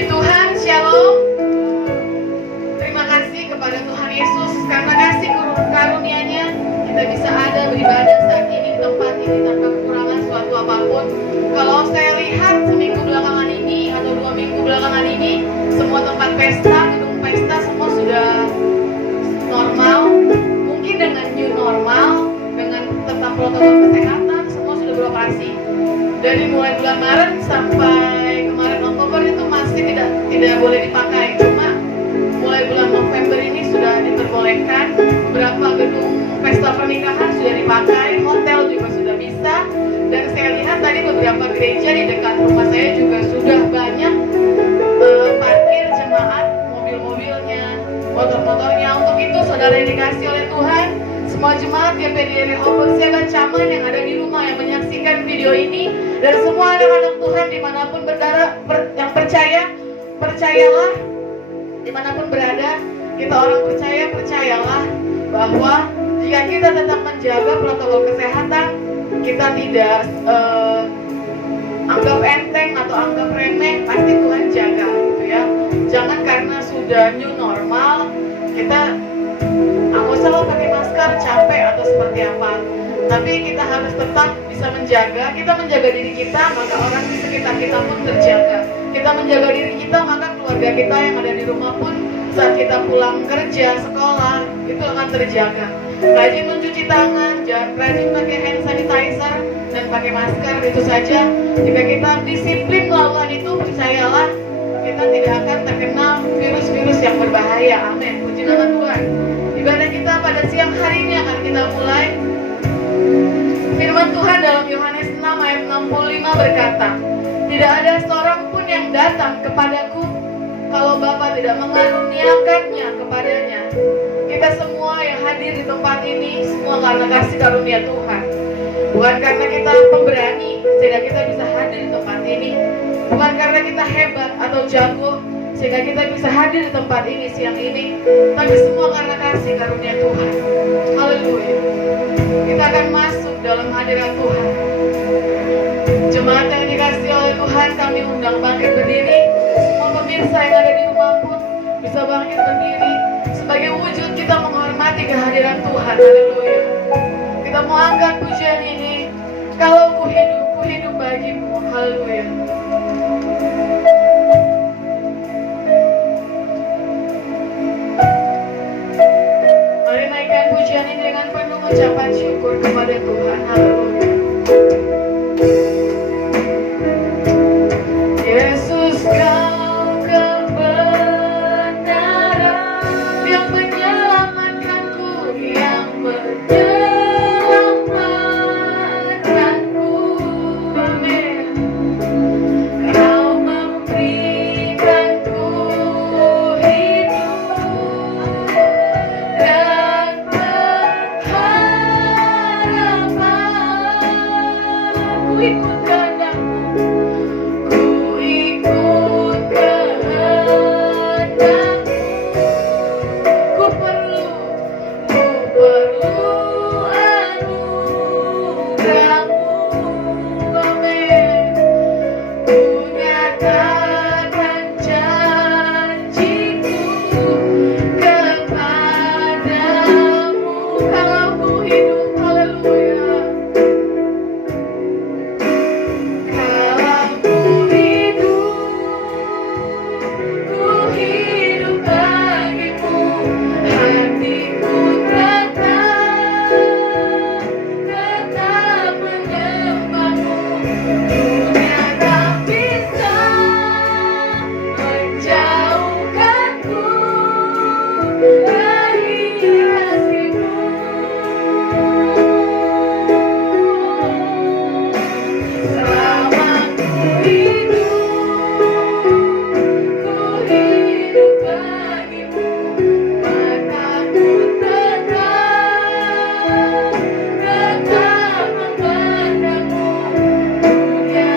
Puji Tuhan, Shalom. Terima kasih kepada Tuhan Yesus karena kasih karunia-Nya kita bisa ada beribadah saat ini di tempat ini tanpa kekurangan suatu apapun. Kalau saya lihat seminggu belakangan ini atau 2 minggu belakangan ini, semua tempat pesta, gedung pesta semua sudah normal. Mungkin dengan new normal, dengan tetap protokol kesehatan, semua sudah beroperasi. Dari mulai bulan Maret sampai kemarin Oktober itu masih tidak boleh dipakai. Cuma mulai bulan November ini sudah diperbolehkan. Beberapa gedung pesta pernikahan sudah dipakai, hotel juga sudah bisa. Dan saya lihat tadi beberapa gereja di dekat rumah saya juga sudah banyak parkir jemaat, mobil-mobilnya, motor-motornya. Untuk itu saudara yang dikasih oleh Tuhan, semua jemaat GPD Rehoboth Seba Caman yang ada di rumah yang menyaksikan video ini, dan semua anak-anak Tuhan dimanapun yang percayalah dimanapun berada, kita orang percayalah bahwa jika kita tetap menjaga protokol kesehatan, kita tidak anggap enteng atau anggap remeh, pasti Tuhan jaga gitu ya. Jangan karena sudah new normal kita nggak usah lo pakai masker, capek atau seperti apa. Tapi kita harus tetap bisa menjaga. Kita menjaga diri kita, maka orang di sekitar kita pun terjaga. Kita menjaga diri kita, maka keluarga kita yang ada di rumah pun saat kita pulang kerja, sekolah, itu akan terjaga. Rajin mencuci tangan, rajin pakai hand sanitizer dan pakai masker, itu saja. Jika kita disiplin melakukan itu, percayalah kita tidak akan terkena virus-virus yang berbahaya. Amin. Puji nama Tuhan. Ibadah kita pada siang hari ini akan kita mulai. Firman Tuhan dalam Yohanes 6 ayat 65 berkata, tidak ada seorang pun yang datang kepadaku kalau Bapa tidak mengaruniakannya kepadanya. Kita semua yang hadir di tempat ini semua karena kasih karunia Tuhan. Bukan karena kita pemberani sehingga kita bisa hadir di tempat ini. Bukan karena kita hebat atau jago sehingga kita bisa hadir di tempat ini siang ini. Tapi semua karena kasih karunia Tuhan. Haleluya. Kita akan masuk dalam hadirat Tuhan. Jemaat yang dikasih oleh Tuhan, kami undang bangkit berdiri. Semua pemirsa yang ada di rumah pun bisa bangkit berdiri sebagai wujud kita menghormati kehadiran Tuhan. Haleluya. Kita mau angkat pujian ini. Kalau ku hidup bagimu. Haleluya. Mari naikkan pujian ini dengan penuh ucapan syukur kepada Tuhan. Haleluya. Yesus, Kau kebenaran yang menyelamatkanku, yang menyelamatkanku. Amin. Kau memberikanku hidup dan pengharapan. Ku ikut kehendakmu, ku ikut kehendakmu. Ku perlu anugerahmu. Amin. Ku nyatakan janjiku kepadamu. Kalau ku hidup, haleluya. Kalau ku hidup bagimu, hatiku tetap menyembahmu. Dunia tak bisa menjauhkanku dari kasih-Mu. Selama ku hidup bagimu, mataku tetap memandangmu. Dunia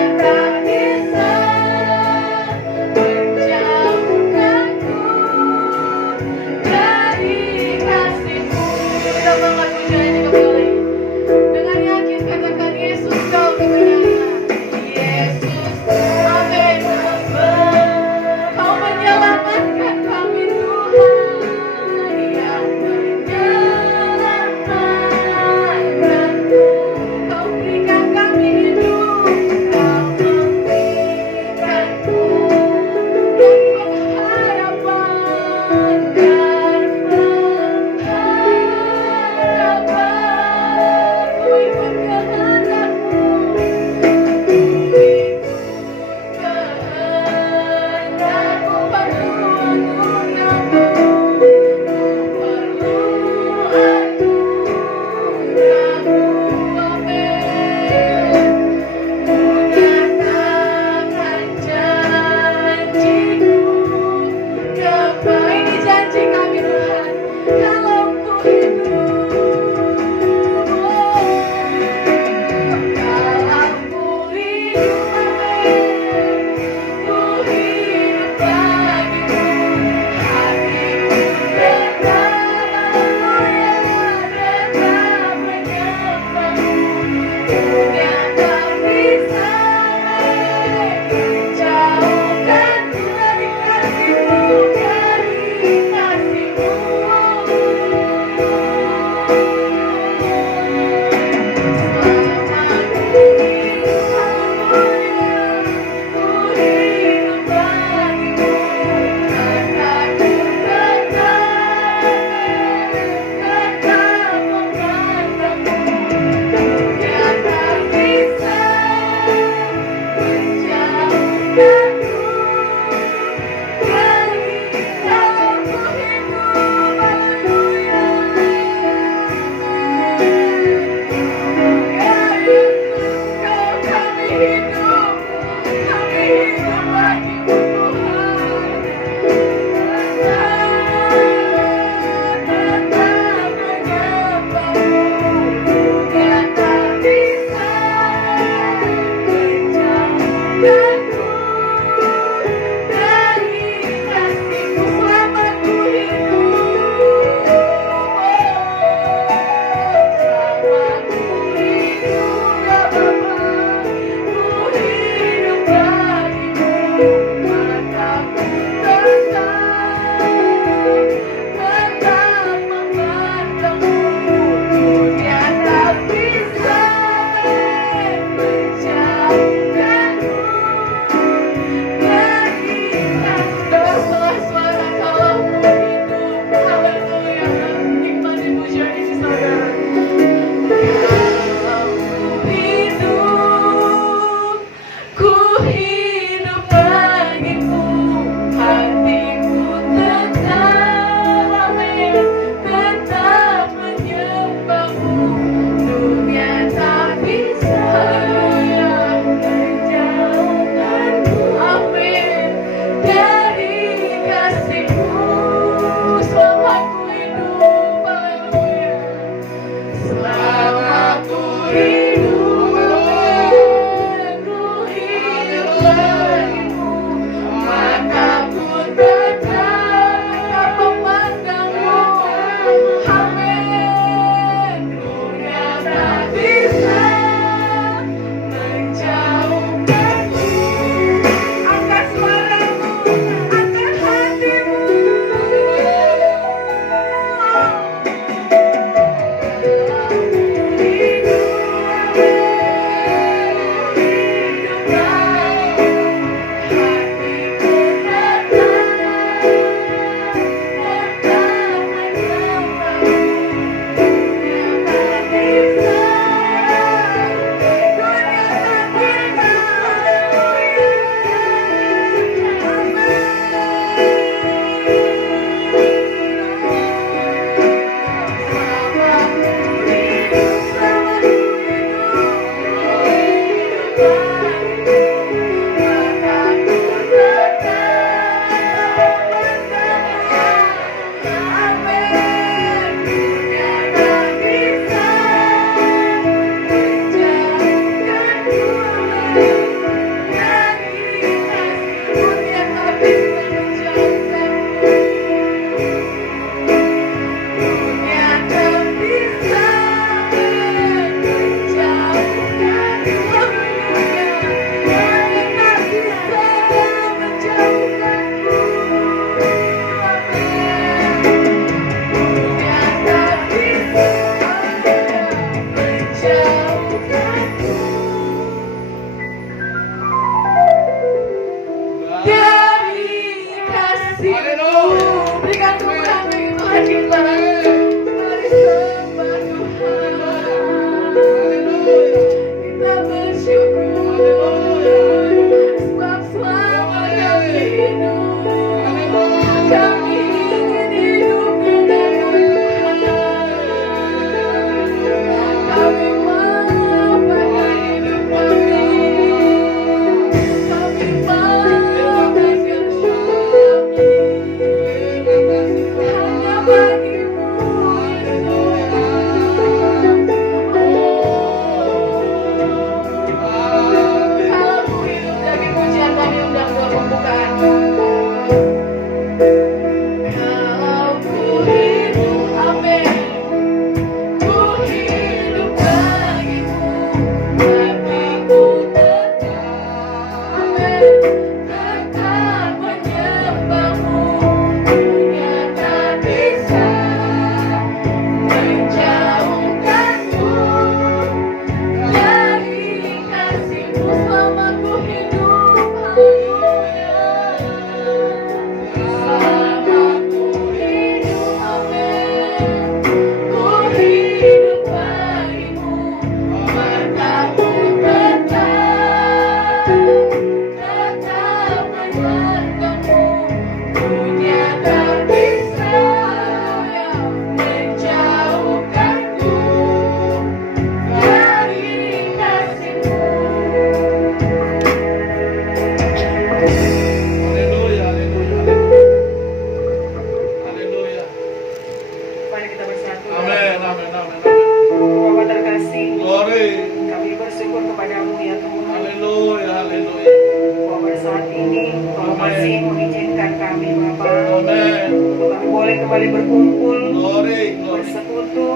bersyukur kepadamu ya Tuhan. Haleluya, haleluya. Bahwa pada saat ini Kau masih mengizinkan kami Bapa, Amin. untuk kami boleh kembali berkumpul, Glory, glory. bersekutu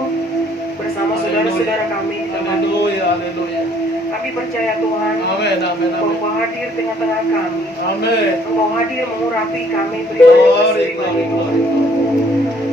bersama saudara-saudara kami di tempat ini. Haleluya, haleluya. Kami percaya Tuhan, Amin, amin, Engkau amin. hadir tengah-tengah kami. Amin. Engkau hadir mengurapi kami Glory, pribadi-pribadi. glory, glory.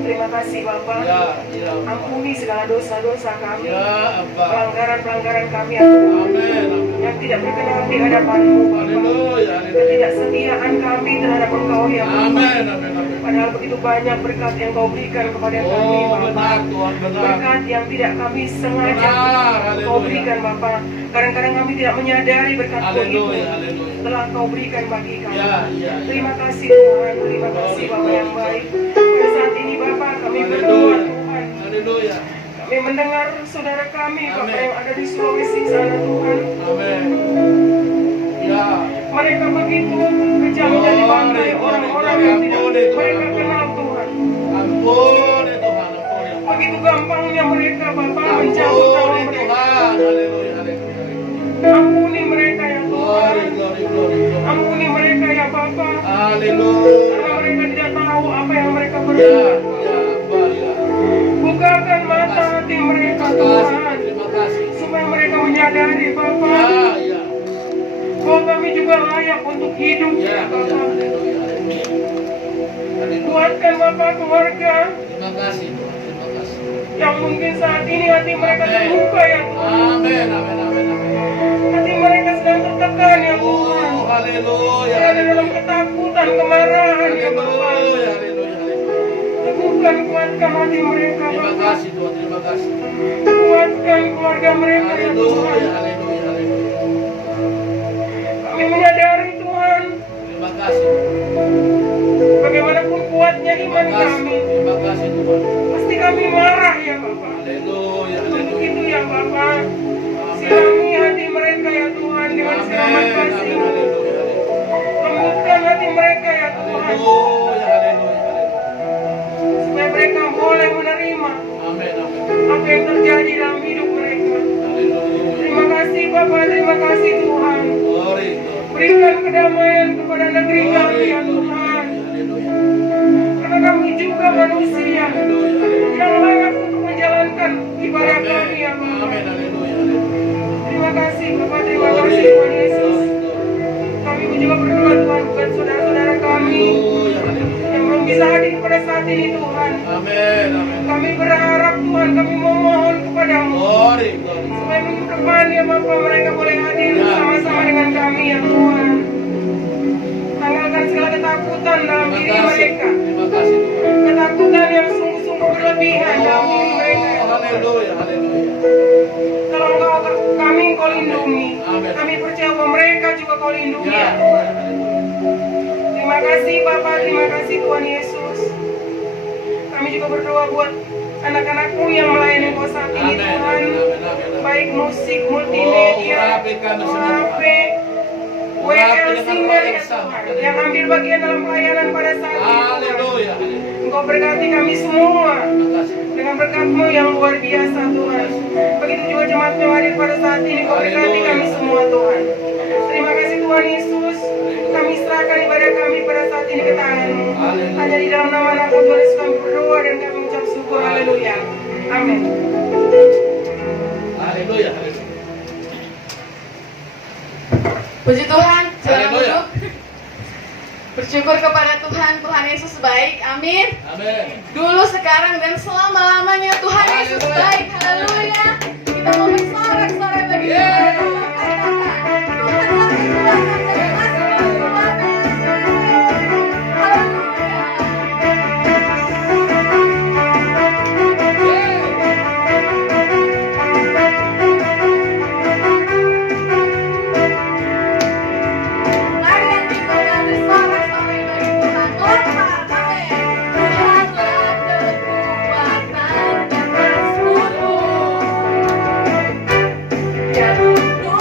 Terima kasih Bapa. Ya, ya. Ampuni segala dosa-dosa kami, Ya, Abba. pelanggaran-pelanggaran kami ya Tuhan, Amin, amin. yang tidak berkenan di hadapan-Mu Bapa. Haleluya, haleluya. Ketidaksetiaan kami terhadap Engkau ya Bapa. Amin, amin, amin. Padahal begitu banyak berkat yang Kau berikan kepada kami Oh, Bapa. benar Tuhan, benar. Berkat yang tidak kami sengaja Benar, Kau haleluya. berikan Bapa. Kadang-kadang kami tidak menyadari berkat-Mu itu Haleluya, haleluya. telah Kau berikan bagi kami. Ya, ya, ya. Terima kasih Tuhan, terima kasih Bapa yang baik. Pada saat ini Bapa kami berdoa Tuhan. Haleluya. Kami mendengar saudara kami Bapa Amin. yang ada di Sulawesi sana Tuhan. Amin. Ya. Mereka begitu kejamnya dibantai orang-orang yang tidak mereka kenal Tuhan. Ampun ya Tuhan, ampun ya. Begitu gampangnya mereka Bapa mencabut Ampun nyawa ya mereka. Tuhan. Haleluya, haleluya. Ampuni mereka ya Glory, Tuhan. glory, glory, glory. Ampuni mereka ya Bapa. Haleluya. Karena mereka tidak tahu apa yang mereka Ya, berbuat. ya, Abba, ya. Bukakan mata hati mereka Terima kasih, Tuhan, terima kasih. supaya mereka menyadari Bapa, Ya, ya. bahwa kami juga layak untuk hidup Ya, ya ya. Bapa. Haleluya, haleluya. Haleluya. Kuatkan Bapa keluarga Terima kasih Tuhan, terima kasih. yang mungkin saat ini hati mereka Amin. terluka ya Tuhan. Amin, amin, amin, amin. Hati mereka sedang tertekan ya Tuhan. Oh, haleluya, Berada dalam haleluya. ketakutan, kemarahan ya Bapa. Haleluya, haleluya, haleluya. Teguhkan, kuatkan hati mereka Terima Bapa. kasih Tuhan, terima kasih. Kuatkan keluarga mereka ya Tuhan. Haleluya, haleluya, haleluya. Kami menyadari Tuhan, Terima kasih. bagaimanapun kuatnya iman kami, Terima kasih Tuhan. pasti kami marah ya Bapa. Haleluya, Untuk haleluya. itu ya Bapa, Amin. sirami hati mereka ya Tuhan dengan Amin, siraman amin, kasih. haleluya, haleluya. Lembutkan hati mereka ya Tuhan, Haleluya, haleluya, haleluya. supaya mereka boleh menerima Amin, amin. apa yang terjadi dalam hidup mereka. Haleluya. Terima kasih Bapa, terima kasih Tuhan. Glory, glory. Berikan kedamaian kepada negeri kami Glory, ya glory, Tuhan. haleluya. Karena kami juga manusia Haleluya, haleluya. yang layak untuk menjalankan ibadah kami ya Amin, Bapa. amin, haleluya, haleluya. Terima kasih Bapak, terima Glory, kasih Tuhan Yesus. glory, glory. Kami juga berdoa Tuhan buat saudara-saudara kami Haleluya, haleluya. yang belum bisa hadir pada saat ini Tuhan. Amin, amin. Kami berharap Tuhan, kami memohon kepadamu Glory, glory. supaya minggu depan ya Bapak mereka boleh hadir bersama-sama dengan kami ya Tuhan. Tanggalkan segala ketakutan dalam Terima diri kasih. mereka, Terima kasih Tuhan. ketakutan yang sungguh-sungguh berlebihan dalam diri mereka ya Oh, Tuhan. haleluya, haleluya. Kalau kau lindungi, Amin. kami percaya bahwa mereka juga kau lindungi Ya, ya ya, Tuhan. haleluya. Terima kasih Bapak, terima kasih Tuhan Yesus. Kami juga berdoa buat anak-anakmu yang melayani Kau saat ini Amin, Tuhan. amin, amin, amin. Baik musik, Oh, multimedia, urapi kami semua, HP, Urapi WL dengan Singer roh ya yang sama. Tuhan, yang ambil bagian dalam pelayanan pada saat ini Tuhan. Haleluya, haleluya. Engkau berkati kami semua Terima kasih. dengan berkat-Mu yang luar biasa Tuhan. Begitu juga jemaat yang hadir pada saat ini, Kau berkati kami semua Tuhan. Terima kasih Tuhan Yesus. Kami serahkan ibadah kami pada saat ini ke tangan-Mu. Haleluya. Hanya di dalam nama Tuhan Yesus kami berdoa dan kami mengucap syukur. Haleluya. Amin. Haleluya, haleluya. Puji Tuhan, silakan Haleluya. duduk. Bersyukur kepada Tuhan, Tuhan Yesus baik, amin. Amin. Dulu, sekarang, dan selama-lamanya Tuhan Yesus Haleluya. baik, haleluya. Kita mau bersorak-sorai bagi Tuhan. Tuhan kami Tuhan, terima kasih Tuhan Yesus. Mari yang kita bersorak-sorai bagi Tuhan. Lompat, amin. Tuhan telah kekuatan dan sekutu. Dia butuh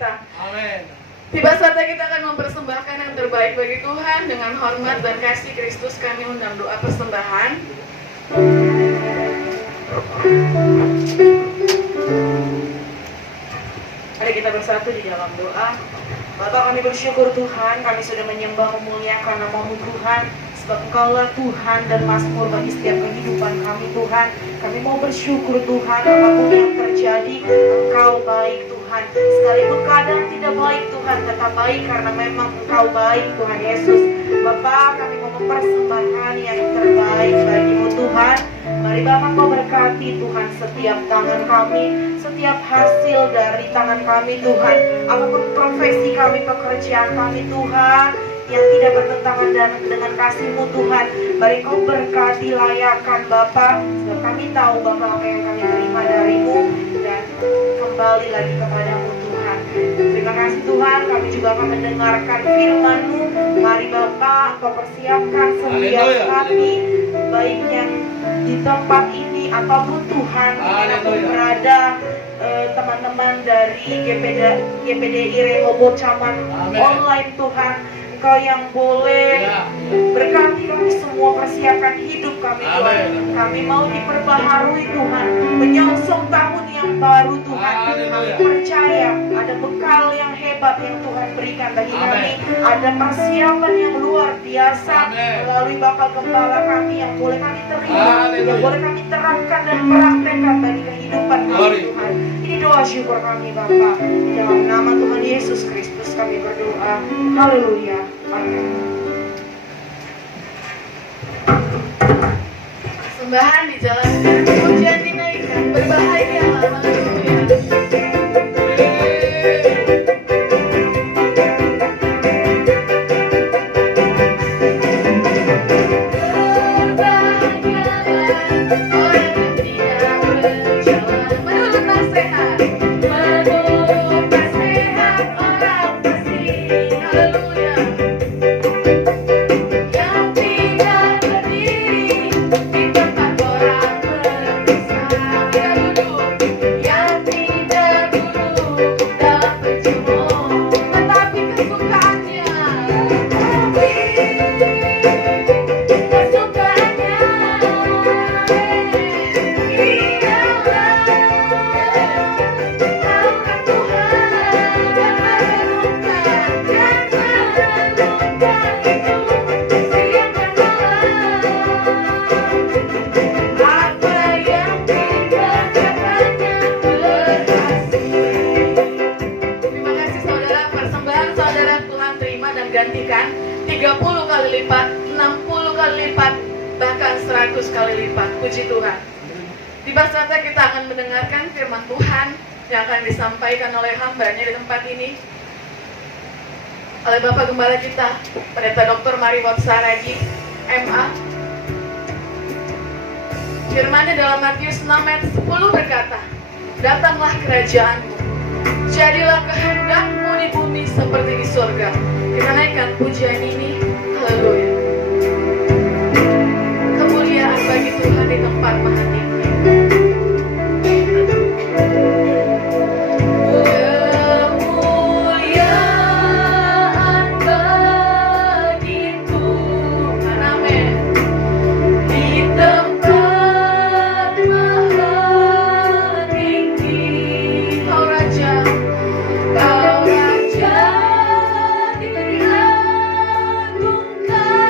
kita. Amin. Tiba saatnya kita akan mempersembahkan yang terbaik bagi Tuhan. Dengan hormat dan kasih Kristus kami undang doa persembahan. Mari kita bersatu di dalam doa. Bapak, kami bersyukur Tuhan, kami sudah menyembah memuliakan nama-Mu Tuhan. Sebab Engkaulah Tuhan dan Mazmur bagi setiap kehidupan kami Tuhan. Kami mau bersyukur Tuhan, apapun yang terjadi, Engkau baik Tuhan. Sekalipun keadaan tidak baik Tuhan, tetap baik karena memang Engkau baik Tuhan Yesus. Bapak, kami mau mempersembahkan yang terbaik bagi-Mu Tuhan. Mari Bapak Kau berkati Tuhan setiap tangan kami, setiap hasil dari tangan kami Tuhan. Apapun profesi kami, pekerjaan kami Tuhan, yang tidak bertentangan dengan kasih-Mu Tuhan. Mari Kau berkati, layakan Bapa, sebab kami tahu Bapa apa yang kami terima dari-Mu dan kembali lagi kepada-Mu Tuhan. Terima kasih Tuhan, kami juga akan mendengarkan firman-Mu. Mari Bapa, Kau persiapkan setiap hati, baik yang di tempat ini apapun Tuhan, dimanapun berada, teman-teman dari GPDI Rehoboth Caman online Tuhan, Engkau yang boleh berkati kami semua, persiapkan hidup kami Tuhan. Kami mau diperbaharui Tuhan, menyongsong tahun yang baru Tuhan. Kami percaya ada bekal yang hebat yang Tuhan berikan bagi kami. Ada persiapan yang luar biasa melalui Bapak Gembala kami yang boleh kami terima, yang boleh kami terapkan dan praktekkan bagi kehidupan kami Tuhan. Ini doa syukur kami Bapa. Di dalam nama Tuhan Yesus Kristus kami berdoa. Haleluya. Amin. Persembahan dijalankan, pujian dinaikkan, berbahagialah, haleluya. Gantikan 30 kali lipat, 60 kali lipat, bahkan 100 kali lipat. Puji Tuhan. Tiba saatnya kita akan mendengarkan firman Tuhan yang akan disampaikan oleh hambanya di tempat ini, oleh Bapak Gembala kita, Pendeta Dr. Mariwat Saragi, MA. Firman-Nya dalam Matius 6 ayat 10 berkata, "Datanglah kerajaan-Mu, jadilah kehendak-Mu di bumi seperti di surga." Kita naikkan pujian ini, haleluya. Kemuliaan bagi Tuhan di tempat maha tinggi. Kemuliaan bagi Tuhan, amin. Di tempat maha tinggi, Kau Raja, Kau Raja. Kau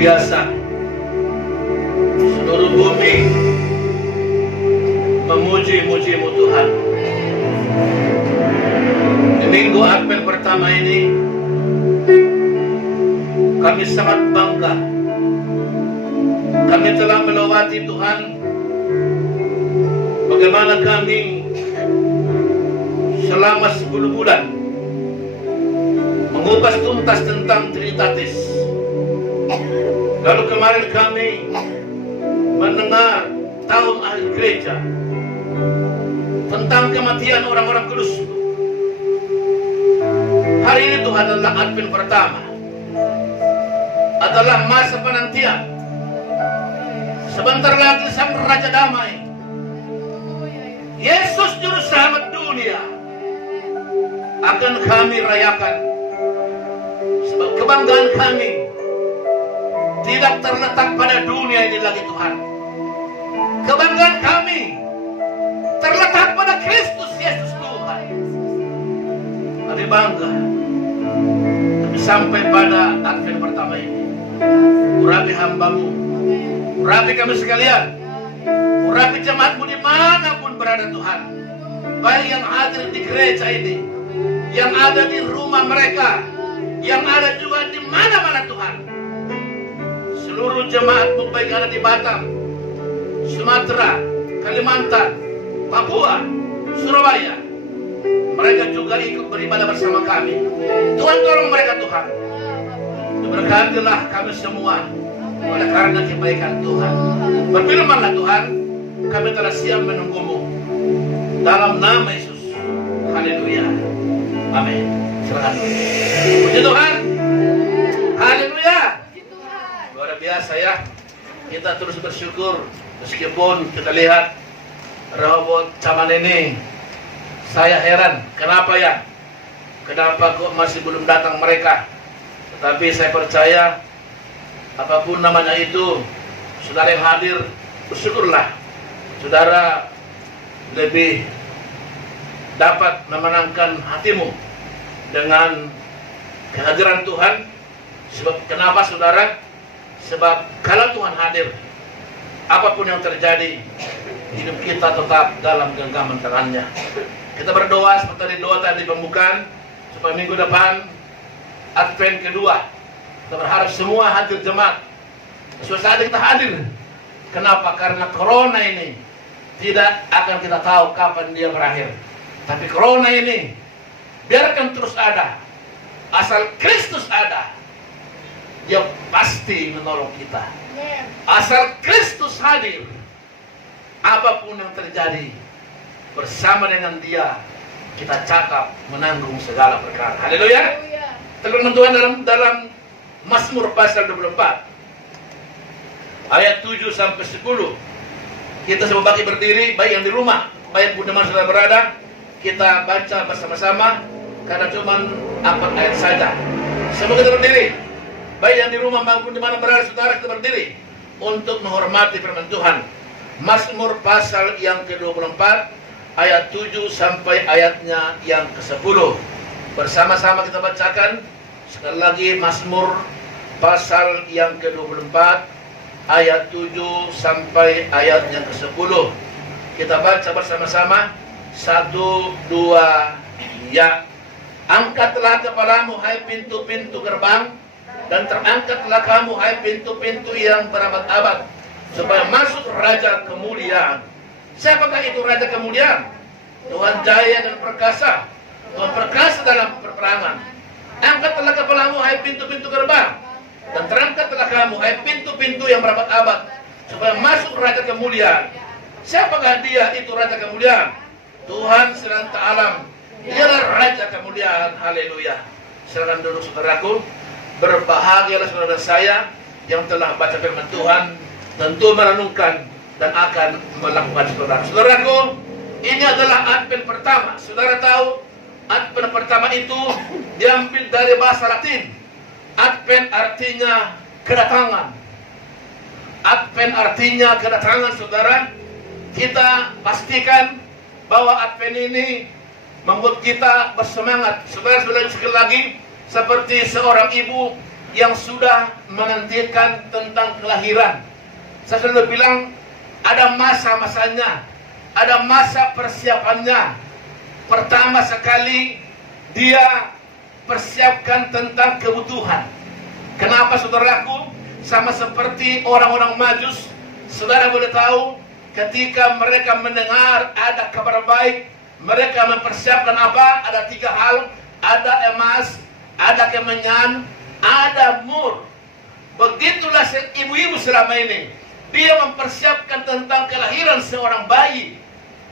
biasa. Seluruh bumi memuji-muji-Mu Tuhan. Di minggu Advent pertama ini kami sangat bangga. Kami telah melewati Tuhan bagaimana kami selama 10 bulan mengupas tuntas tentang Trinitatis. Lalu kemarin kami mendengar tahun akhir gereja tentang kematian orang-orang kudus. Hari ini Tuhan adalah Advent pertama, adalah masa penantian. Sebentar lagi Sang Raja Damai, Yesus Juru Selamat dunia, akan kami rayakan. Sebab kebanggaan kami tidak terletak pada dunia ini lagi, Tuhan. Kebanggaan kami terletak pada Kristus Yesus Tuhan. Kami bangga kami sampai pada Advent pertama ini. Urapi hamba-Mu, urapi kami sekalian, urapi jemaat-Mu dimanapun berada Tuhan. Baik yang hadir di gereja ini, yang ada di rumah mereka, yang ada juga di mana-mana Tuhan. Seluruh jemaat-Mu baik ada di Batam, Sumatera, Kalimantan, Papua, Surabaya, mereka juga ikut beribadah bersama kami. Tuhan tolong mereka Tuhan. Berkatilah kami semua oleh karena kebaikan Tuhan. Berfirmanlah Tuhan, kami telah siap menunggu-Mu. Dalam nama Yesus. Haleluya. Amin. Silakan. Puji Tuhan. Haleluya. Luar biasa ya. Kita terus bersyukur meskipun kita lihat Rehoboth zaman ini. Saya heran, kenapa ya? Kenapa kok masih belum datang mereka? Tetapi saya percaya apapun namanya itu, saudara yang hadir, bersyukurlah. Saudara lebih dapat memenangkan hatimu dengan kehadiran Tuhan. Sebab kenapa saudara? Sebab kalau Tuhan hadir, apapun yang terjadi, hidup kita tetap dalam genggaman tangannya. Kita berdoa seperti doa tadi pembukaan, supaya minggu depan Advent kedua, kita berharap semua hadir jemaat. Suatu saat kita hadir. Kenapa? Karena corona ini tidak akan kita tahu kapan dia berakhir. Tapi corona ini biarkan terus ada. Asal Kristus ada, Dia pasti menolong kita. Asal Kristus hadir, apapun yang terjadi, bersama dengan Dia kita cakap menanggung segala perkara. Haleluya. Firman Tuhan dalam Mazmur pasal 24 ayat 7 sampai 10. Kita semua bagi berdiri, baik yang di rumah, baik pun di mana sudah berada, kita baca bersama-sama karena cuma 4 ayat saja. Semua kita berdiri, baik yang di rumah maupun di mana berada saudara, kita berdiri untuk menghormati firman Tuhan. Mazmur pasal yang ke-24 ayat 7 sampai ayatnya yang ke-10. Bersama-sama kita bacakan sekali lagi Mazmur pasal yang ke-24 ayat 7 sampai ayat yang ke-10. Kita baca bersama-sama. 1, 2, ya. Angkatlah kepalamu hai pintu-pintu gerbang, dan terangkatlah kamu hai pintu-pintu yang berabad-abad, supaya masuk Raja kemuliaan. Siapakah itu Raja kemuliaan? Tuhan jaya dan perkasa, Tuhan perkasa dalam peperangan. Angkatlah kepalamu hai pintu-pintu gerbang, dan terangkatlah kamu hai pintu-pintu yang berabad-abad, supaya masuk Raja kemuliaan. Siapakah Dia itu Raja kemuliaan? Tuhan Semesta alam, Dialah Raja kemuliaan. Haleluya. Silakan duduk saudaraku. Berbahagialah saudara saya yang telah baca firman Tuhan, tentu merenungkan dan akan melakukan saudara. Saudaraku, ini adalah Advent pertama. Saudara tahu Advent pertama itu diambil dari bahasa Latin. Advent artinya kedatangan. Advent artinya kedatangan, saudara. Kita pastikan bahwa Advent ini membuat kita bersemangat. Saudara sekali lagi, seperti seorang ibu yang sudah menantikan tentang kelahiran. Saya sudah bilang ada masa-masanya, ada masa persiapannya. Pertama sekali dia persiapkan tentang kebutuhan. Kenapa saudaraku? Sama seperti orang-orang Majus, saudara boleh tahu ketika mereka mendengar ada kabar baik, mereka mempersiapkan apa? Ada 3 hal, ada emas, ada kemenyan, ada mur. Begitulah ibu-ibu selama ini. Dia mempersiapkan tentang kelahiran seorang bayi.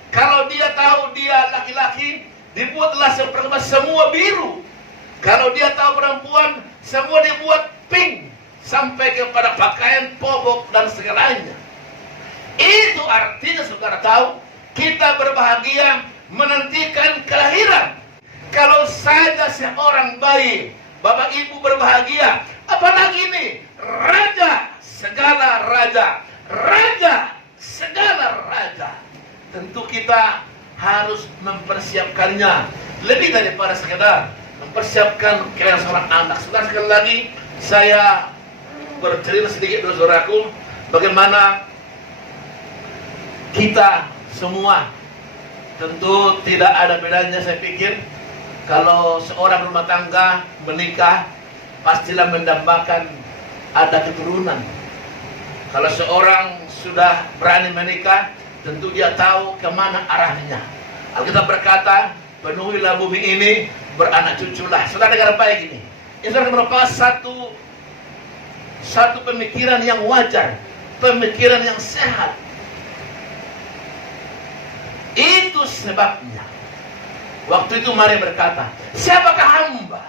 Kalau dia tahu dia laki-laki, dibuatlah semua biru. Kalau dia tahu perempuan, semua dibuat pink. Sampai kepada pakaian, popok, dan segalanya. Itu artinya saudara tahu, kita berbahagia menantikan kelahiran. Kalau saja seorang bayi, bapak ibu berbahagia, apalagi ini raja segala raja, raja segala raja. Tentu kita harus mempersiapkannya lebih daripada sekedar mempersiapkan kelahiran seorang anak. Saudara, sekali lagi saya bercerita sedikit dengan saudaraku bagaimana kita semua. Tentu tidak ada bedanya saya pikir. Kalau seorang rumah tangga menikah, pastilah mendambakan ada keturunan. Kalau seorang sudah berani menikah, tentu dia tahu kemana arahnya. Alkitab berkata, penuhilah bumi ini, beranak cuculah. Saudara dengar baik ini. Ini merupakan satu pemikiran yang wajar, pemikiran yang sehat. Itu sebabnya waktu itu Maria berkata, siapakah hamba?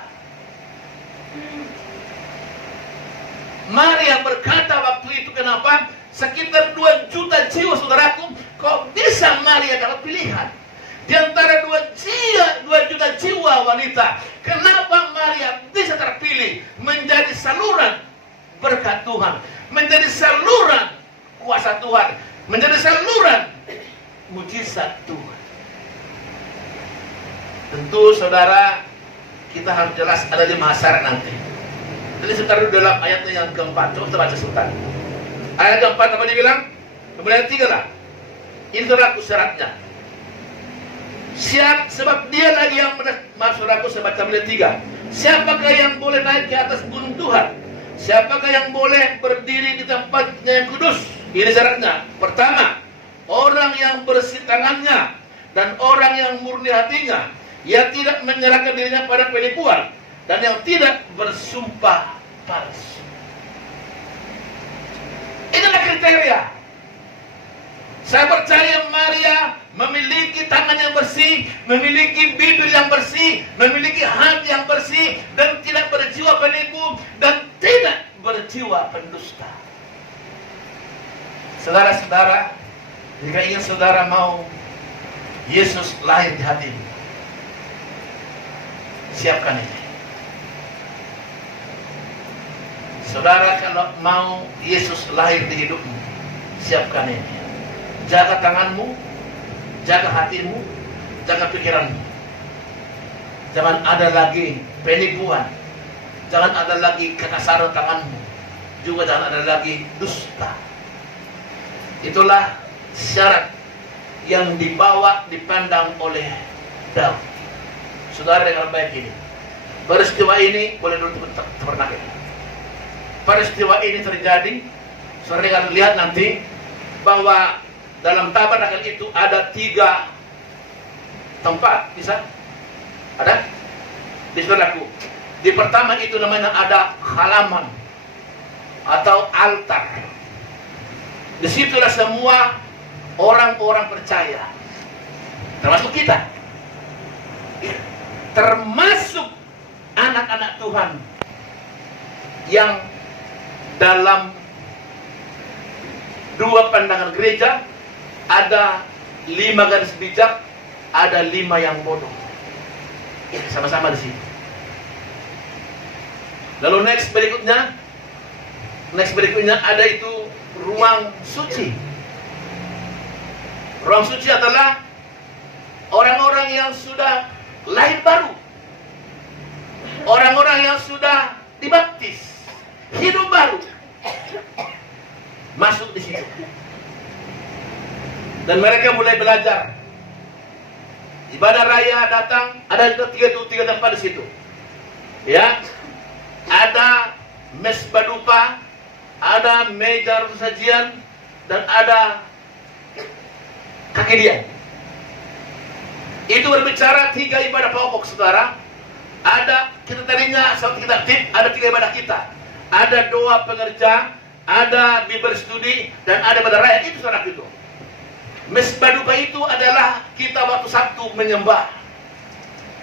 Maria berkata waktu itu, kenapa? Sekitar 2 juta jiwa saudaraku, kok bisa Maria dapat pilihan? Di antara 2 juta jiwa wanita, kenapa Maria bisa terpilih menjadi saluran berkat Tuhan, menjadi saluran kuasa Tuhan, menjadi saluran mujizat Tuhan? Tentu saudara, kita harus jelas ada 5 syarat nanti. Jadi sebentar dulu dalam ayatnya yang keempat, coba kita baca sebentar. Ayat keempat apa dia bilang? Kemudian 3 lah. Ini saudaraku syaratnya. Sebab dia lagi yang maaf saudaraku, saya baca beliau 3. Siapakah yang boleh naik ke atas gunung Tuhan? Siapakah yang boleh berdiri di tempatnya yang kudus? Ini syaratnya. Pertama, orang yang bersih tangannya dan orang yang murni hatinya, ia tidak menyerahkan dirinya pada penipuan, dan yang tidak bersumpah palsu. Inilah kriteria. Saya percaya Maria memiliki tangan yang bersih, memiliki bibir yang bersih, memiliki hati yang bersih, dan tidak berjiwa penipu, dan tidak berjiwa pendusta. Saudara-saudara, jika ingin saudara mau Yesus lahir di hatimu, siapkan ini. Saudara, kalau mau Yesus lahir di hidupmu, siapkan ini. Jaga tanganmu, jaga hatimu, jaga pikiranmu. Jangan ada lagi penipuan, jangan ada lagi kekasaran tanganmu, juga jangan ada lagi dusta. Itulah syarat yang dipandang oleh Daud. Saudara dengar baik ini. Peristiwa ini boleh dulu terpernah. Peristiwa ini terjadi, saudara lihat nanti bahwa dalam tabernakel itu ada 3 tempat, bisa? Ada? Di saudaraku. Di pertama itu namanya ada halaman atau altar. Disitulah semua orang-orang percaya, termasuk kita, termasuk anak-anak Tuhan yang dalam 2 pandangan gereja ada 5 garis bijak, ada 5 yang bodoh. Sama-sama di sini. Lalu next berikutnya ada itu ruang suci. Ruang suci adalah orang-orang yang sudah lahir baru, orang-orang yang sudah dibaptis. Dan mereka mulai belajar. Ibadah raya datang, ada tiga tempat di situ. Ya, ada mesbah dupa, ada meja sajian, dan ada kakedian. Itu berbicara tiga ibadah pokok, saudara. Ada kita tadinya saat kita tip, ada tiga ibadah kita. Ada doa pengerja, ada Bible studi, dan ada ibadah raya. Itu saudara itu. Mesbah dupa itu adalah kita waktu Sabtu menyembah.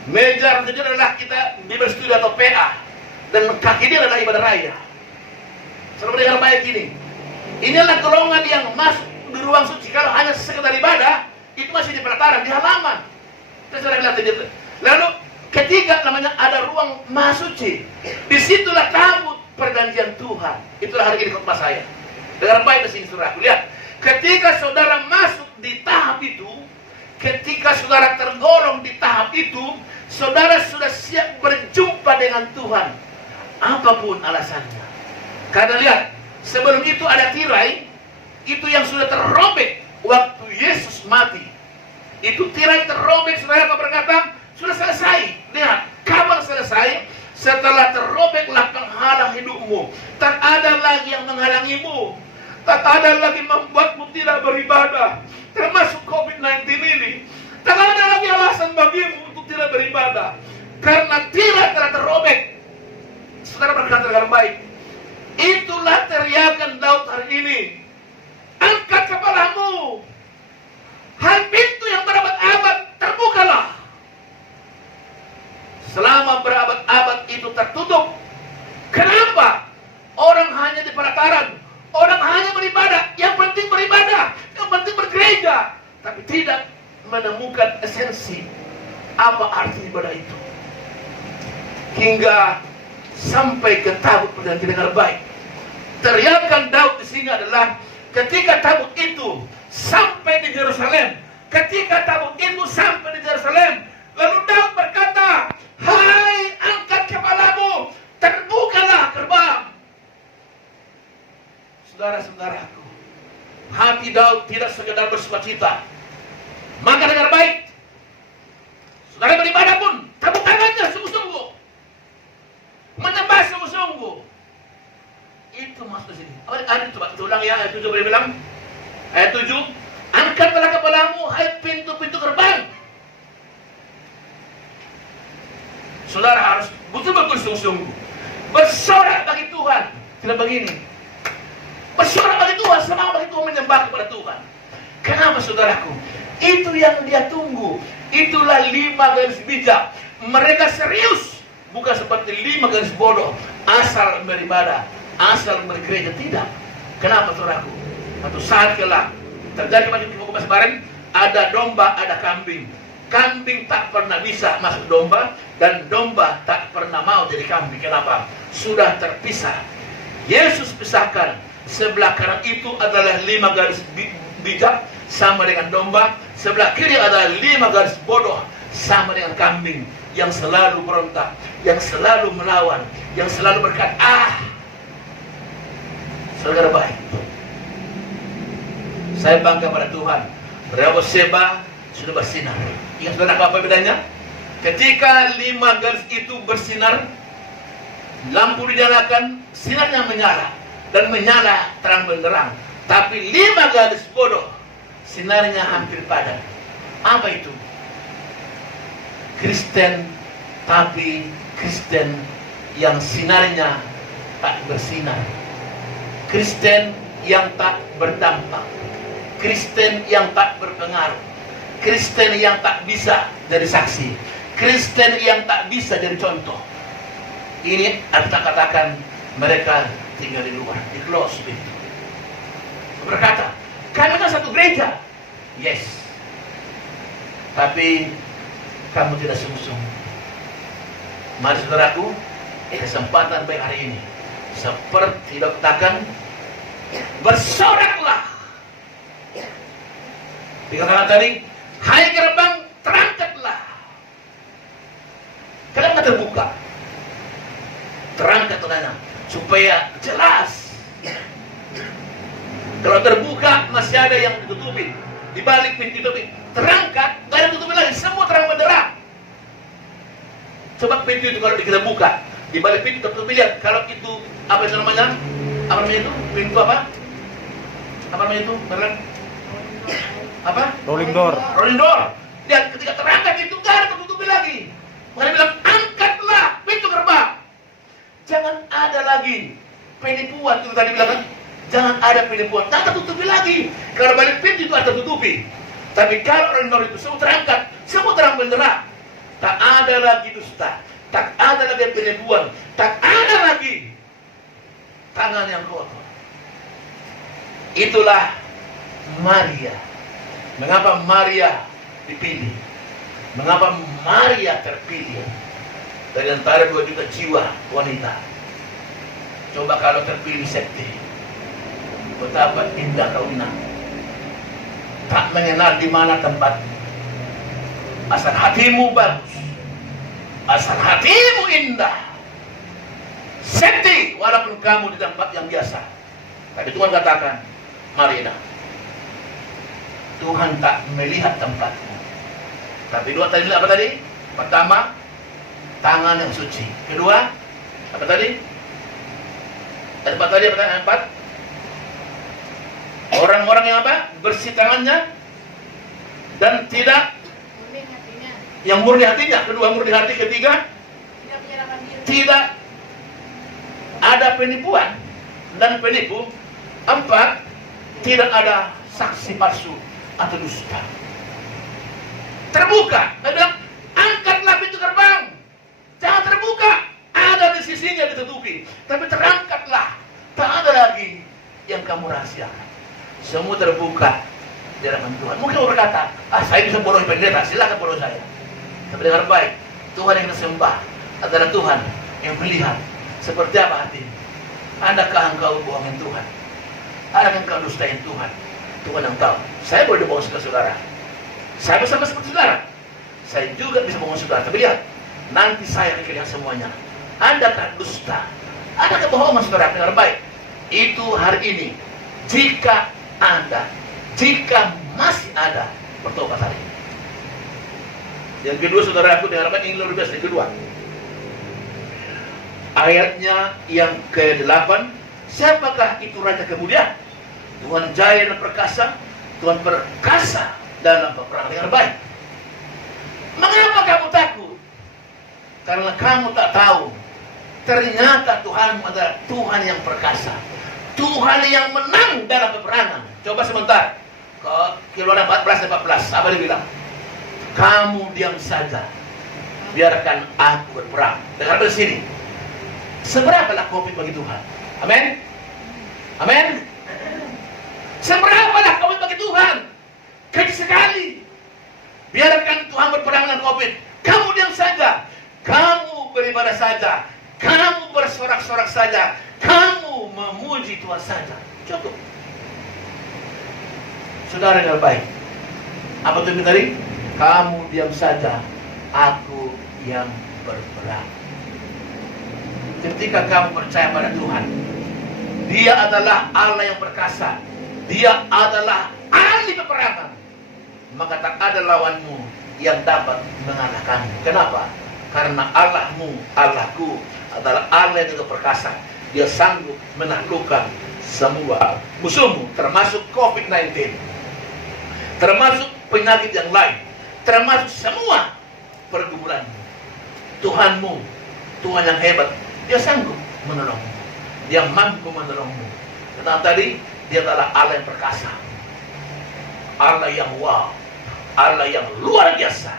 Meja sajian adalah kita Bible studi atau PA. Dan kakedian adalah ibadah raya. Saudara dengar baik ini. Inilah golongan yang masuk di ruang suci. Kalau hanya sekedar ibadah, itu masih di pelataran, di halaman. Lalu ketiga namanya ada ruang maha suci. Disitulah tabut perjanjian Tuhan. Itulah hari ini khotbah saya. Dengar baik di sini saudaraku. Lihat, ketika saudara masuk di tahap itu, ketika saudara tergolong di tahap itu, saudara sudah siap berjumpa dengan Tuhan. Apapun alasannya. Karena lihat, sebelum itu ada tirai, itu yang sudah terrobek waktu Yesus mati. Itu tirai terrobek, saudara berkata, sudah selesai. Lihat, kapan selesai? Setelah terrobeklah penghalang hidupmu. Tak ada lagi yang menghalangimu. Tak ada lagi membuatmu tidak beribadah. Termasuk COVID-19 ini. Tak ada lagi alasan bagimu untuk tidak beribadah. Karena tirai telah terrobek. Saudara berkata dengan baik. Itulah teriakan Daud hari ini. Angkat kepalamu. Hai pintu yang berabad-abad, terbukalah. Selama berabad-abad itu tertutup. Kenapa? Orang hanya di pelataran. Orang hanya beribadah. Yang penting beribadah. Yang penting bergereja. Tapi tidak menemukan esensi. Apa arti ibadah itu? Hingga sampai ke tabut perjanjian dengan baik. Teriakan Daud di sini adalah ketika tabut itu sampai di Yerusalem. Ketika tabut itu sampai di Yerusalem, lalu Daud berkata, hai angkat kepalamu, terbukalah gerbang. Saudara-saudaraku, hati Daud tidak sekedar bersukacita. Maka dengar baik, saudara beribadah pun tepuk tangannya sungguh-sungguh, menyembah sungguh-sungguh. Itu maksud sini. Ada coba kita ulang ya, ayat 7 boleh bilang. Ayat 7, angkatlah kepalamu, hai pintu-pintu gerbang. Saudara harus betul-betul sungguh-sungguh bersorak bagi Tuhan. Tidak begini. Bersorak bagi Tuhan, semangat bagi Tuhan, menyembah kepada Tuhan. Kenapa saudaraku? Itu yang dia tunggu. Itulah 5 garis bijak. Mereka serius, bukan seperti 5 garis bodoh. Asal beribadah, asal bergereja, tidak. Kenapa saudaraku? Satu saat kelak terjadi macam di buku kemarin, ada domba, ada kambing. Kambing tak pernah bisa masuk domba, dan domba tak pernah mau jadi kambing. Kenapa? Sudah terpisah. Yesus pisahkan. Sebelah kanan itu adalah 5 garis bijak sama dengan domba. Sebelah kiri adalah 5 garis bodoh sama dengan kambing yang selalu berontak, yang selalu melawan, yang selalu berkata, saudara baik. Saya bangga pada Tuhan. Rehoboam Sheba sudah bersinar. Ingat saudara apa bedanya? Ketika 5 garis itu bersinar, lampu dinyalakan, sinarnya menyala dan menyala terang benderang. Tapi 5 garis bodoh, sinarnya hampir padam. Apa itu? Kristen, tapi Kristen yang sinarnya tak bersinar. Kristen yang tak berdampak. Kristen yang tak berpengaruh. Kristen yang tak bisa jadi saksi. Kristen yang tak bisa jadi contoh. Ini kita katakan mereka tinggal di luar, di close itu. Berkata, kami kan satu gereja. Yes. Tapi kamu tidak sungguh-sungguh. Mari saudaraku, kesempatan baik hari ini. Seperti doktakan, bersoraklah. Dikatakan tadi, hai gerbang, terangkatlah. Kenapa terbuka? Terangkat tangannya supaya jelas. Kalau terbuka masih ada yang ditutupin. di balik pintu itu terangkat, gak ada tutup lagi, semua terang benderang. Coba pintu itu kalau kita buka, di balik pintu tertutup, lihat kalau itu apa itu namanya? Apa namanya itu? Pintu apa? Apa namanya itu? Beneran? Apa? Rolling door. Rolling door. Lihat ketika terangkat itu gak ada tertutup lagi. Makanya bilang angkatlah pintu gerbang. Jangan ada lagi penipuan itu tadi bilang kan? Jangan ada penipuan, tak tertutupi lagi. Kalau balik pintu itu ada tertutupi. Tapi kalau orang itu semua terangkat, semua terang benderang. Tak ada lagi dusta, tak ada lagi penipuan, tak ada lagi tangan yang kotor. Itulah Maria. Mengapa Maria dipilih? Mengapa Maria terpilih dari antara 2 juta jiwa wanita? Coba kalau terpilih Sekti, betapa indah kawinan. Tak mengenal di mana tempat. Asal hatimu bagus, asal hatimu indah. Sekti, walaupun kamu di tempat yang biasa. Tapi Tuhan katakan, Marina, Tuhan tak melihat tempatmu. Tapi 2 tadi apa tadi? Pertama, tangan yang suci. Kedua, apa tadi? Apa tadi? Apa? Orang-orang yang apa? Bersih tangannya dan tidak yang murni hatinya. Kedua, murni hati. Ketiga, tidak ada penipuan dan penipu. 4, tidak ada saksi palsu atau dusta. Terbuka. Dia bilang, angkatlah pintu gerbang. Jangan terbuka. Ada di sisinya ditutupi. Tapi terangkatlah. Tak ada lagi yang kamu rahasiakan. Semua terbuka di hadapan Tuhan. Mungkin orang berkata, saya bisa bodohi pendeta, silakan bodoh saya. Tapi dengar baik, Tuhan yang kita sembah adalah Tuhan yang melihat seperti apa hatimu. Adakah engkau bohongin Tuhan? Adakah engkau dustain Tuhan? Tuhan yang tahu. Saya boleh bohong ke saudara. Saya bersama seperti saudara. Saya juga bisa bohong saudara. Tapi lihat, nanti saya akan lihat semuanya. Adakah dusta? Adakah kebohongan saudara? Dengar baik. Itu hari ini. Jika ada, jika masih ada, bertobat hari ini. Yang kedua, saudara aku dengarkan ini luar biasa. Yang kedua, ayatnya yang ke-8, siapakah itu raja kemudian? Tuhan jaya dan perkasa, Tuhan perkasa dalam peperangan. Dengar baik. Mengapa kamu takut? Karena kamu tak tahu. Ternyata Tuhan adalah Tuhan yang perkasa, Tuhan yang menang dalam peperangan. Coba sebentar. Keluaran 14, apa dia bilang? Kamu diam saja, biarkan aku berperang. Dengar dari sini. Seberapalah COVID bagi Tuhan? Amin. Amin. Seberapalah COVID bagi Tuhan? Kecil sekali. Biarkan Tuhan berperang dengan COVID. Kamu diam saja. Kamu beribadah saja. Kamu bersorak-sorak saja. Kamu memuji Tuhan saja. Cukup. Saudara yang baik. Apa itu tadi? Kamu diam saja, aku yang berperang. Ketika kamu percaya pada Tuhan, Dia adalah Allah yang perkasa, Dia adalah ahli peperangan, maka tak ada lawanmu yang dapat mengalahkanmu. Kenapa? Karena Allahmu, Allahku adalah Allah yang juga perkasa. Dia sanggup menaklukkan semua musuhmu, termasuk COVID-19, termasuk penyakit yang lain, termasuk semua pergumulanmu. Tuhanmu, Tuhan yang hebat, Dia sanggup menolongmu, Dia mampu menolongmu. Karena tadi Dia adalah Allah yang perkasa, Allah yang wow, Allah yang luar biasa,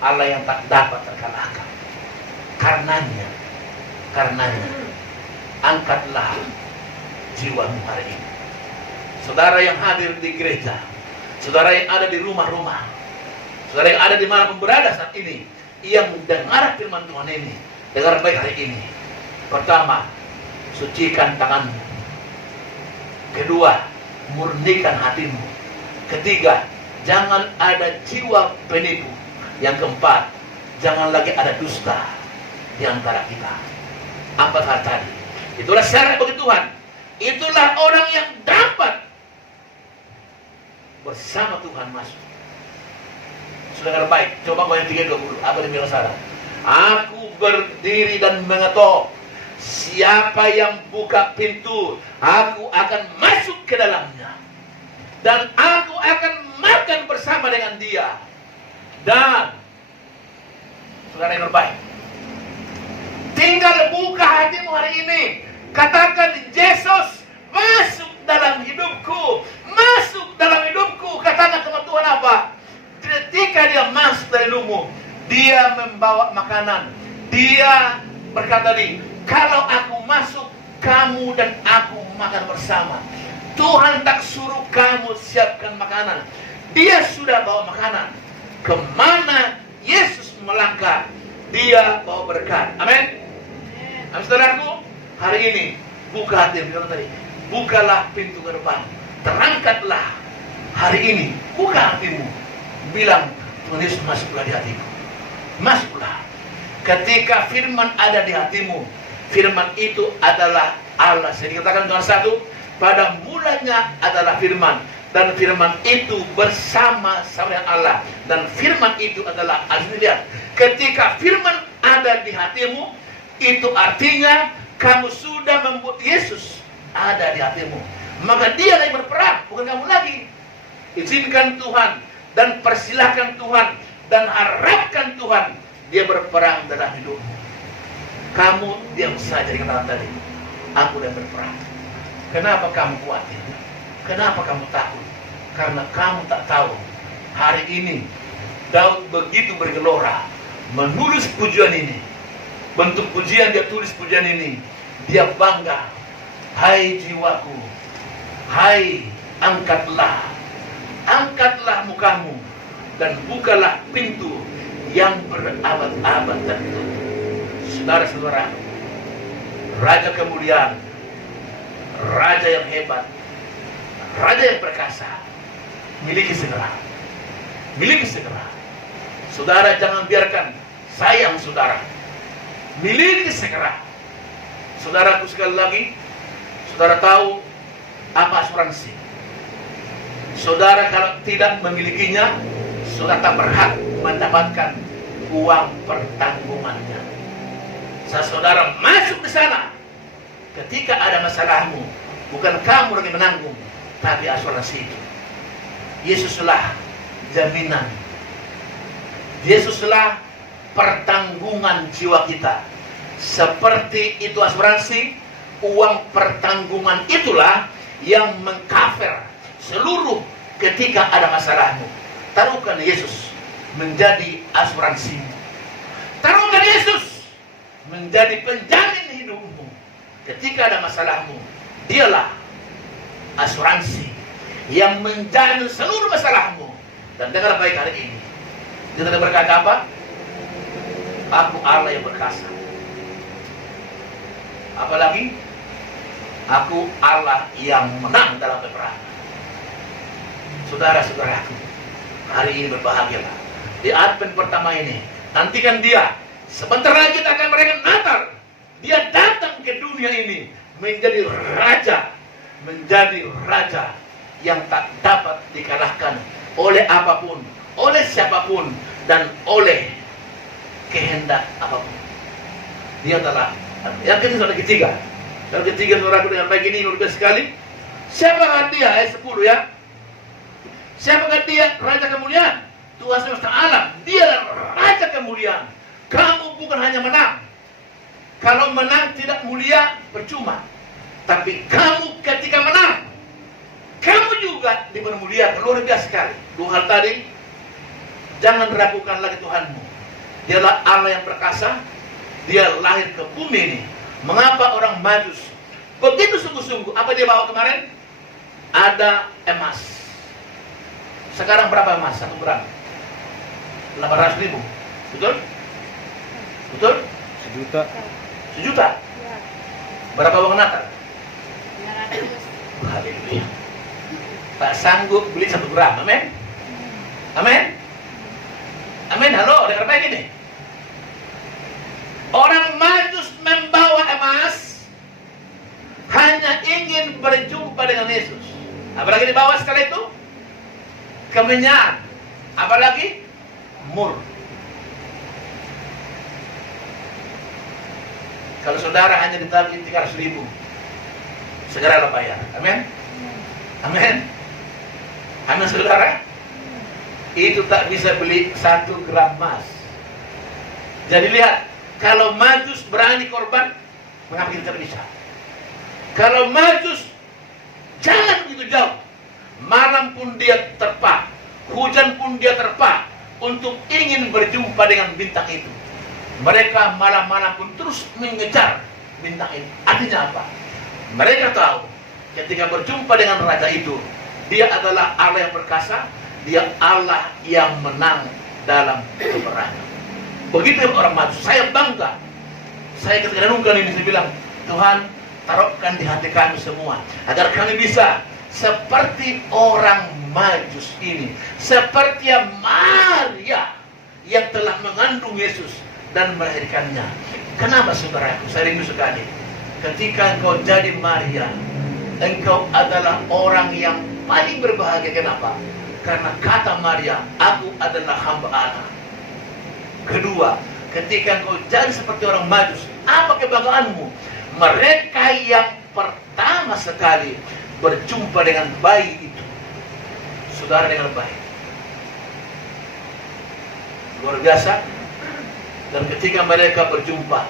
Allah yang tak dapat terkalahkan. Karenanya, angkatlah jiwamu hari ini. Saudara yang hadir di gereja, saudara yang ada di rumah-rumah, saudara yang ada di mana pun berada saat ini, yang mendengar firman Tuhan ini, dengar baik hari ini. Pertama, sucikan tanganmu. Kedua, murnikan hatimu. Ketiga, jangan ada jiwa penipu. Yang keempat, jangan lagi ada dusta di antara kita. 4 hal tadi. Itulah syarat bagi Tuhan. Itulah orang yang dapat bersama Tuhan masuk. Saudara baik, coba ayat 3:20. Apa yang bilang salah? Aku berdiri dan mengetok. Siapa yang buka pintu, aku akan masuk ke dalamnya. Dan aku akan makan bersama dengan dia. Dan saudara yang terbaik, tinggal buka hatimu hari ini. Katakan, Yesus, masuk dalam hidupku. Masuk dalam hidupku. Katakan sama Tuhan apa? Ketika dia masuk dari hidupmu, dia membawa makanan. Dia berkata tadi, kalau aku masuk, kamu dan aku makan bersama. Tuhan tak suruh kamu siapkan makanan. Dia sudah bawa makanan. Kemana Yesus melangkah, dia bawa berkat. Amin. Amin, saudaraku. Hari ini buka hati tadi. Bukalah pintu gerbang. Terangkatlah hari ini. Buka hatimu. Bilang, Tuhan Yesus, masuklah di hatiku. Masuklah. Ketika firman ada di hatimu, firman itu adalah Allah. Saya dikatakan Tuhan satu, pada mulanya adalah firman, dan firman itu bersama-sama dengan Allah, dan firman itu adalah Allah. Lihat, ketika firman ada di hatimu, itu artinya kamu sudah membuat Yesus ada di hatimu. Maka dia yang berperang, bukan kamu lagi. Izinkan Tuhan dan persilahkan Tuhan dan harapkan Tuhan dia berperang dalam hidupmu. Kamu diam saja di kata tadi. Aku yang berperang. Kenapa kamu khawatir? Kenapa kamu takut? Karena kamu tak tahu. Hari ini Daud begitu bergelora menulis pujian ini. Bentuk pujian dia tulis pujian ini. Dia bangga. Hai jiwaku, hai angkatlah mukamu dan bukalah pintu yang berabad-abad tertutup. Saudara-saudara, Raja kemuliaan, Raja yang hebat, Raja yang perkasa, miliki segera. Miliki segera. Saudara jangan biarkan sayang saudara. Miliki segera. Saudaraku sekali lagi, saudara tahu apa asuransi? Saudara kalau tidak memilikinya, saudara tak berhak mendapatkan uang pertanggungannya. Saat saudara masuk di sana, ketika ada masalahmu, bukan kamu lagi menanggung, tapi asuransi itu. Yesuslah jaminan. Yesuslah pertanggungan jiwa kita. Seperti itu asuransi, uang pertanggungan itulah yang mengcover seluruh ketika ada masalahmu. Taruhkan Yesus menjadi asuransi. Taruhkan Yesus menjadi penjamin hidupmu. Ketika ada masalahmu, dialah asuransi yang menjamin seluruh masalahmu. Dan dengar baik hari ini. Dia berkata apa? Aku Allah yang berkasa. Apalagi? Aku Allah yang menang dalam peperangan. Saudara-saudaraku, hari ini berbahagialah. Di Advent pertama ini, nantikan dia. Sebentar lagi kita akan merayakan Natal. Dia datang ke dunia ini menjadi raja. Menjadi raja yang tak dapat dikalahkan oleh apapun, oleh siapapun, dan oleh kehendak apapun. Dia adalah yang ketiga. Dan ketiga, saudaraku, dengan baik ini luar biasa sekali. Siapakah dia? Ayat 10 ya. Siapakah dia? Raja kemuliaan, Tuhan semesta alam. Dia adalah raja kemuliaan. Kamu bukan hanya menang. Kalau menang tidak mulia, percuma. Tapi kamu ketika menang, kamu juga diberi mulia. Luar biasa sekali. Dua hal tadi. Jangan ragukan lagi Tuhanmu. Dialah Allah yang perkasa. Dia lahir ke bumi ini. Mengapa orang Majus begitu sungguh-sungguh? Apa dia bawa kemarin? Ada emas. Sekarang berapa emas? 1 gram? 800.000. Betul? Betul? 1 juta. 1 juta? Ya. Berapa uang Natal? 900. Haleluya. Tak sanggup beli 1 gram. Amin? Amin? Amin. Halo, dengar baik ini. Orang Majus membawa emas hanya ingin berjumpa dengan Yesus. Apalagi dibawa setelah itu? kemenyan, apalagi mur. Kalau saudara hanya ditagih 300.000, segeralah bayar. Amin. Amin. Amin saudara. Itu tak bisa beli 1 gram emas. Jadi lihat, kalau Majus berani korban, mengapa kita tidak bisa? Kalau Majus jangan begitu jauh, malam pun dia terpa, hujan pun dia terpa untuk ingin berjumpa dengan bintang itu. Mereka malam-malam pun terus mengejar bintang itu. Artinya apa? Mereka tahu ketika berjumpa dengan raja itu, dia adalah Allah yang perkasa, dia Allah yang menang dalam peperangan. Begitu orang Majus. Saya bangga. Saya ketika renungkan ini, saya bilang, Tuhan, taruhkan di hati kami semua agar kami bisa seperti orang Majus ini, seperti Maria yang telah mengandung Yesus dan melahirkannya. Kenapa saudaraku? Saya rindu sekali. Ketika engkau jadi Maria, engkau adalah orang yang paling berbahagia. Kenapa? Karena kata Maria, aku adalah hamba Allah. Kedua, ketika engkau jadi seperti orang Majus, apa kebanggaanmu? Mereka yang pertama sekali berjumpa dengan bayi itu. Saudara dengan bayi. Luar biasa. Dan ketika mereka berjumpa,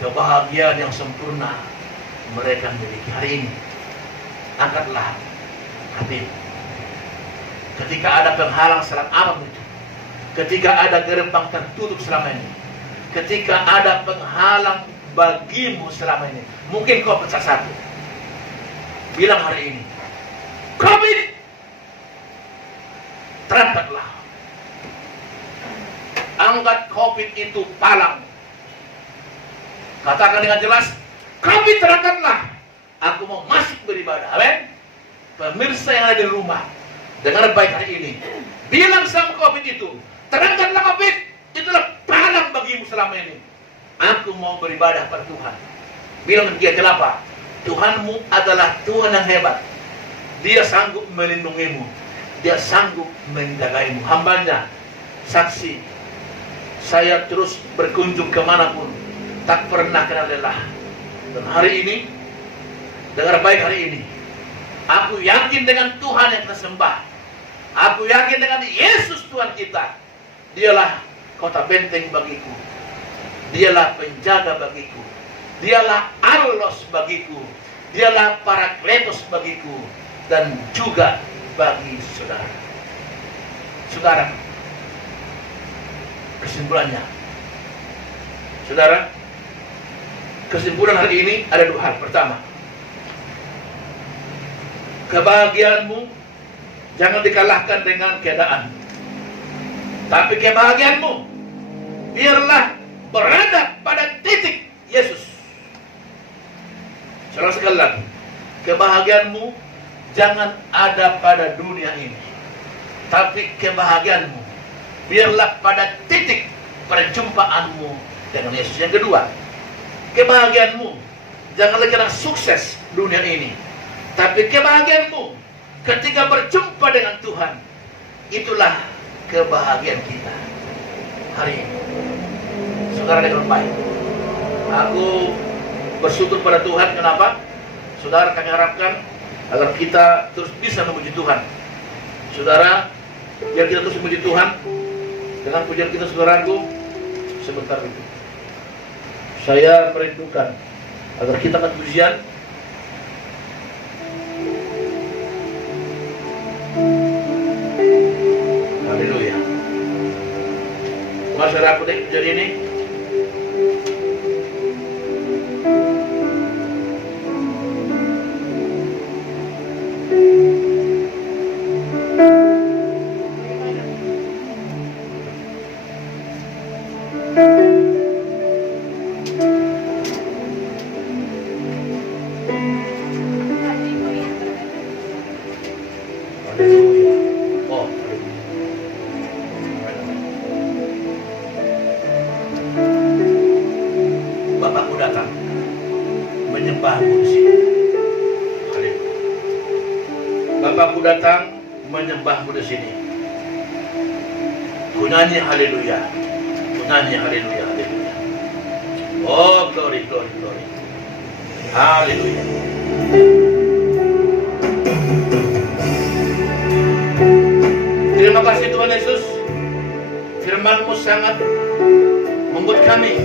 kebahagiaan yang sempurna mereka miliki hari ini. Angkatlah hati. Ketika ada penghalang selama apapun itu, ketika ada gerbang tertutup selama ini, ketika ada penghalang bagimu selama ini, mungkin kau pecah satu. Bilang hari ini, COVID, terangkatlah. Angkat COVID itu palang. Katakan dengan jelas, COVID terangkatlah. Aku mau masuk beribadah. Amin. Pemirsa yang ada di rumah, dengar baik hari ini. Bilang sama COVID itu, terangkatlah COVID, itulah palang bagimu selama ini. Aku mau beribadah pada Tuhan. Bilang dia, kenapa? Tuhanmu adalah Tuhan yang hebat. Dia sanggup melindungimu. Dia sanggup menjagaimu. Hambanya, saksi, saya terus berkunjung kemanapun, tak pernah kenal lelah. Dan hari ini, dengar baik hari ini, aku yakin dengan Tuhan yang kita sembah. Aku yakin dengan Yesus Tuhan kita. Dialah kota benteng bagiku. Dialah penjaga bagiku. Dialah Allos bagiku. Dialah Parakletos bagiku. Dan juga bagi saudara. Saudara, kesimpulannya, saudara, kesimpulan hari ini ada 2 hal. Pertama, kebahagiaanmu jangan dikalahkan dengan keadaan, tapi kebahagiaanmu biarlah berada pada titik Yesus. Saudara sekali lagi, kebahagiaanmu jangan ada pada dunia ini, tapi kebahagiaanmu biarlah pada titik perjumpaanmu dengan Yesus. Yang kedua, kebahagiaanmu janganlah karena sukses dunia ini, tapi kebahagiaanmu ketika berjumpa dengan Tuhan. Itulah kebahagiaan kita hari ini. Saudara dengan baik, aku bersyukur pada Tuhan. Kenapa? Saudara, kami harapkan agar kita terus bisa memuji Tuhan. Saudara, biar kita terus memuji Tuhan dengan pujian kita. Saudaraku, sebentar itu saya merindukan agar kita akan pujian. Haleluya. Masyarakat yang pujian ini, Bapakku datang menyembahmu di sini. Haleluya. Bapakku datang menyembahmu di sini. Ku nyanyi haleluya. Ku nyanyi haleluya, haleluya. Oh, glory, glory, glory. Haleluya. Terima kasih Tuhan Yesus. Firman-Mu sangat membuat kami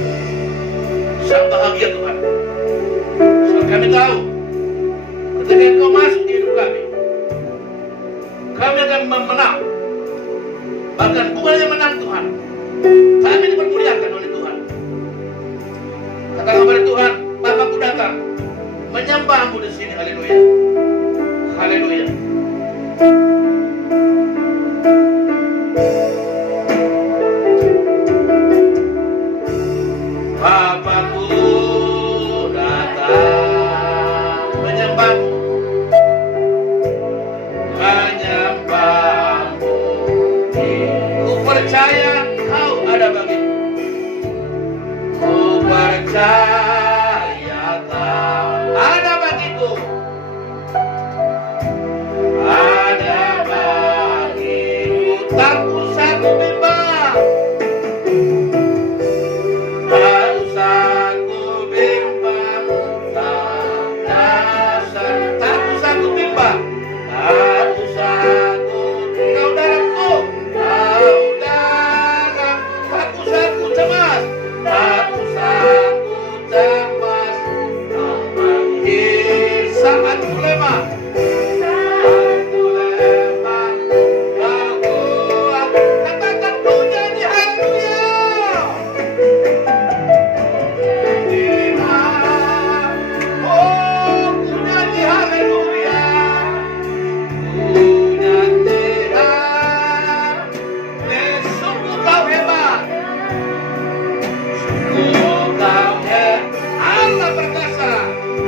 sangat bahagia Tuhan. Sebab kami tahu ketika Engkau masuk di hidup kami, kami akan menang. Bahkan bukan hanya menang Tuhan, kami dipermuliakan oleh Tuhan. Katakan kepada Tuhan, Bapakku datang menyembah-Mu di sini. Haleluya. Haleluya. Bapakku datang menyembah-Mu, menyembah-Mu. Ku percaya Kau ada bagiku. Ku percaya Kau ada bagiku. Ada bagiku. Tak usah ku bimbang. Tak usah ku bimbang. Tak usah ku bimbang. Tak usah ku. Kau darahku. Kau darah. Tak usah ku cemas. Tak usah ku cemas. Kau panggil saat ku lemah. Saat ku lemah. Kau kuat. Katakan ku nyanyi haleluya. Oh, ku nyanyi haleluya. Ku nyanyi haleluya. Sungguh Kau hebat. Sungguh Kau hebat. Allah perkasa.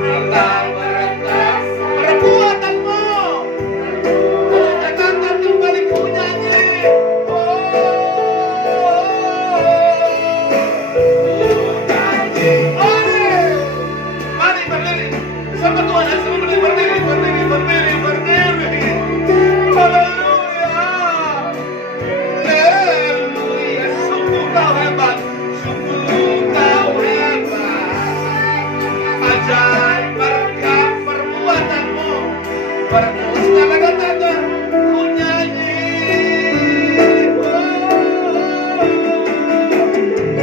Allah perkasa. Perbuatan-Mu. Oh, katakan kembali ku nyanyi. Oh, ku nyanyi. Oleh. Mari berdiri. Sama Tuhan, sama berdiri, berdiri, berdiri, berdiri, berdiri. Haleluya. Haleluya. Sungguh Kau hebat. Sungguh Kau hebat. Ajaib berkat perbuatan-Mu. Segala kata ku nyanyi.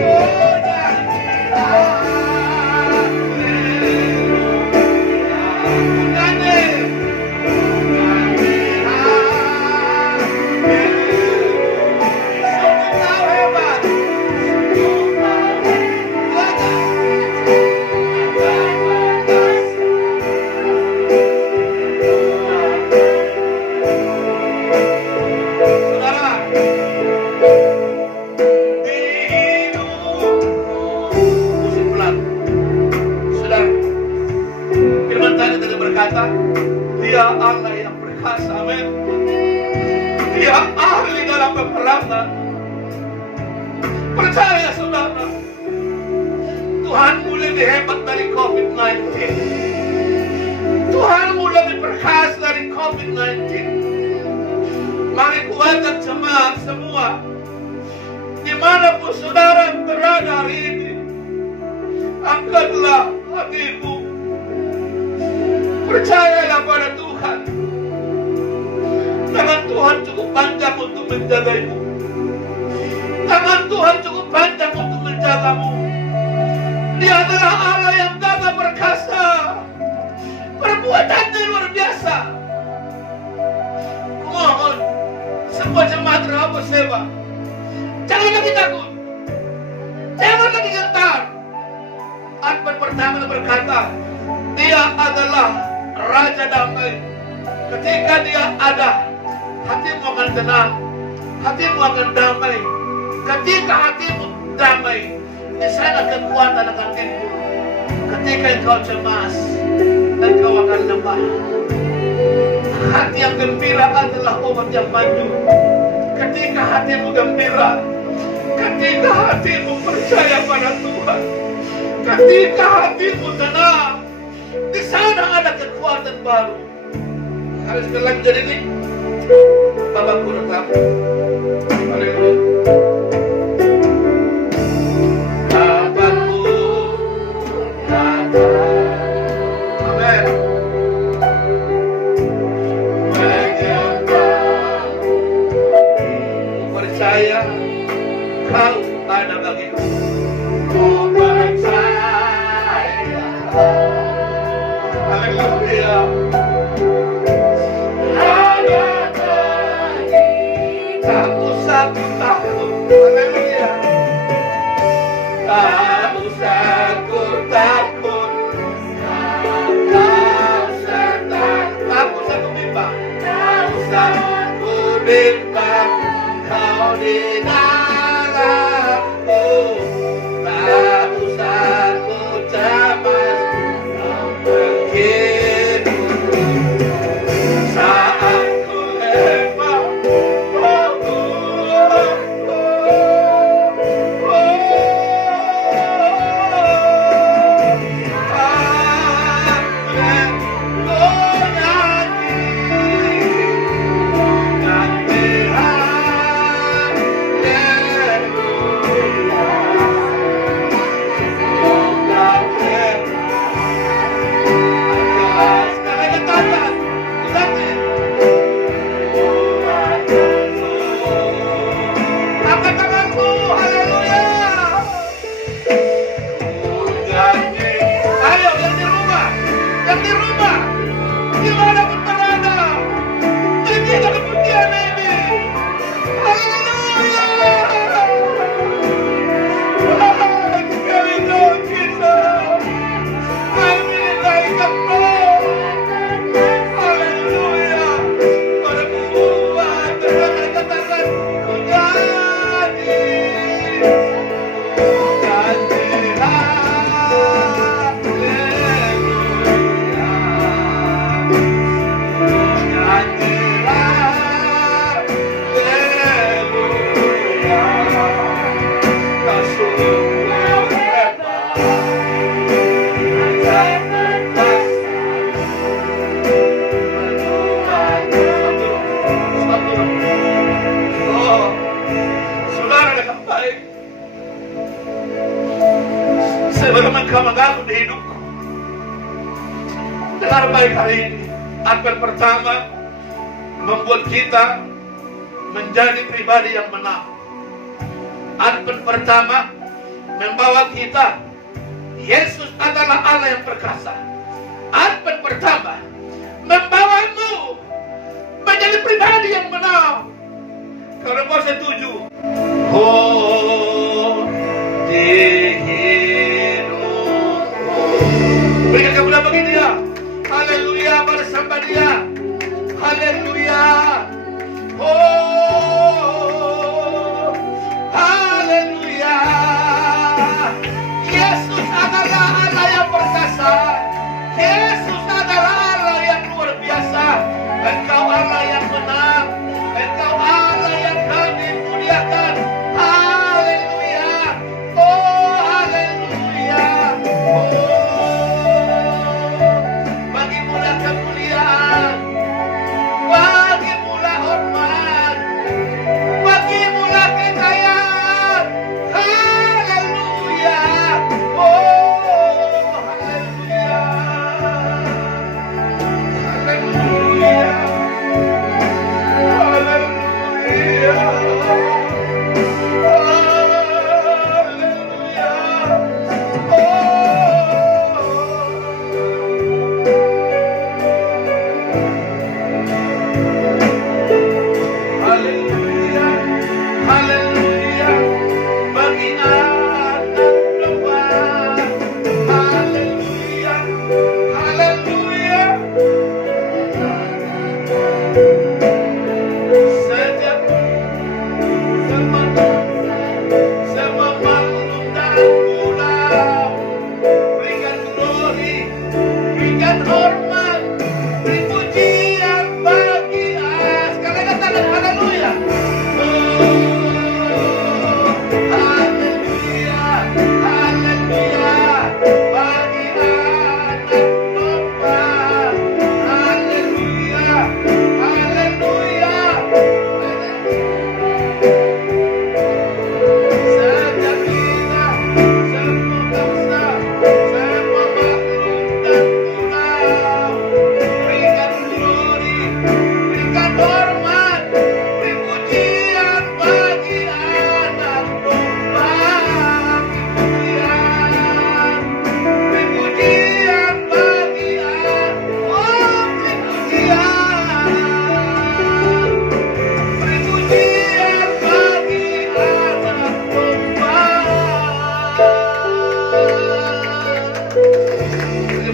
Oh, nyanyi. Dia Allah yang perkasa, amin. Dia ahli dalam peperangan. Percaya saudara, Tuhanmu lebih hebat dari COVID-19. Tuhanmu lebih perkasa dari COVID-19. Mari kuatkan jemaat semua, dimanapun saudara berada hari ini, angkatlah hatimu. Percayalah pada Tuhan. Tangan Tuhan cukup panjang untuk menjagaimu. Tangan Tuhan cukup panjang untuk menjagamu. Dia adalah Allah yang gagah perkasa. Perbuatannya luar biasa. Kumohon semua jemaat Rehoboth Sheba, jangan lagi takut, jangan lagi gentar. Advent pertama berkata, Dia adalah Raja damai. Ketika Dia ada, hatimu akan tenang, hatimu akan damai. Ketika hatimu damai, di sana kekuatan akan timbul. Ketika engkau cemas, engkau akan lemah. Hati yang gembira adalah obat yang manjur. Ketika hatimu gembira, ketika hatimu percaya pada Tuhan, ketika hatimu tenang, di sana ada kekuatan baru. Harus bilang jadi ini, Bapakku tetap. Haleluya. Bapakku tetap. Amin. Percaya kau ada bagiku. Ku percaya. Haleluya. Ada bagiku. Tak usah ku takut. Haleluya. Tak usah ku takut. Tak setan. Tak usah ku bimbang. Tak usah ku bimbang. Kau di dalamku, tak usah ku cemas, kau begitu saat ku lemah. Angkat tanganmu, haleluya. Ayo yang di rumah, gimana pun berada, tinggikan kemuliaan ini. Haleluya. Sekali dong kita, kami naik kapal. Haleluya. Berbuat dengan katakan ku jadi. Sebagaimana kau mengaku di hidupku. Dengar baik hari ini. Advent pertama membuat kita menjadi pribadi yang menang. Advent pertama membawa kita, Yesus adalah Allah yang perkasa. Advent pertama membawamu menjadi pribadi yang menang. Kalau kau setuju, oh di hidupku. Berikan kemuliaan bagi Dia. Haleluya, bersama Dia. Haleluya. Oh, haleluya. Yesus adalah Allah yang perkasa. Yesus adalah Allah yang luar biasa. Engkau Allah yang menang. Engkau Allah yang kami muliakan.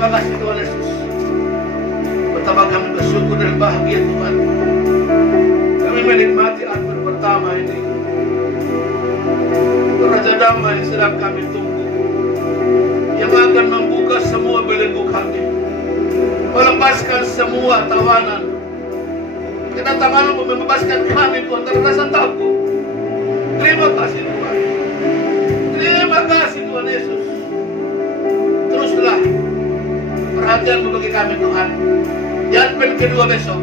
Terima kasih Tuhan Yesus. Pertama kami bersyukur dan bahagia Tuhan. Kami menikmati akhir pertama ini. Raja damai yang sedang kami tunggu, yang akan membuka semua belenggu kami, melepaskan semua tawanan. Kedatangan-Mu membebaskan kami Tuhan dari rasa takut. Terima kasih Tuhan. Terima kasih Tuhan Yesus. Teruslah perhatian-Mu bagi kami Tuhan. Di Advent kedua besok,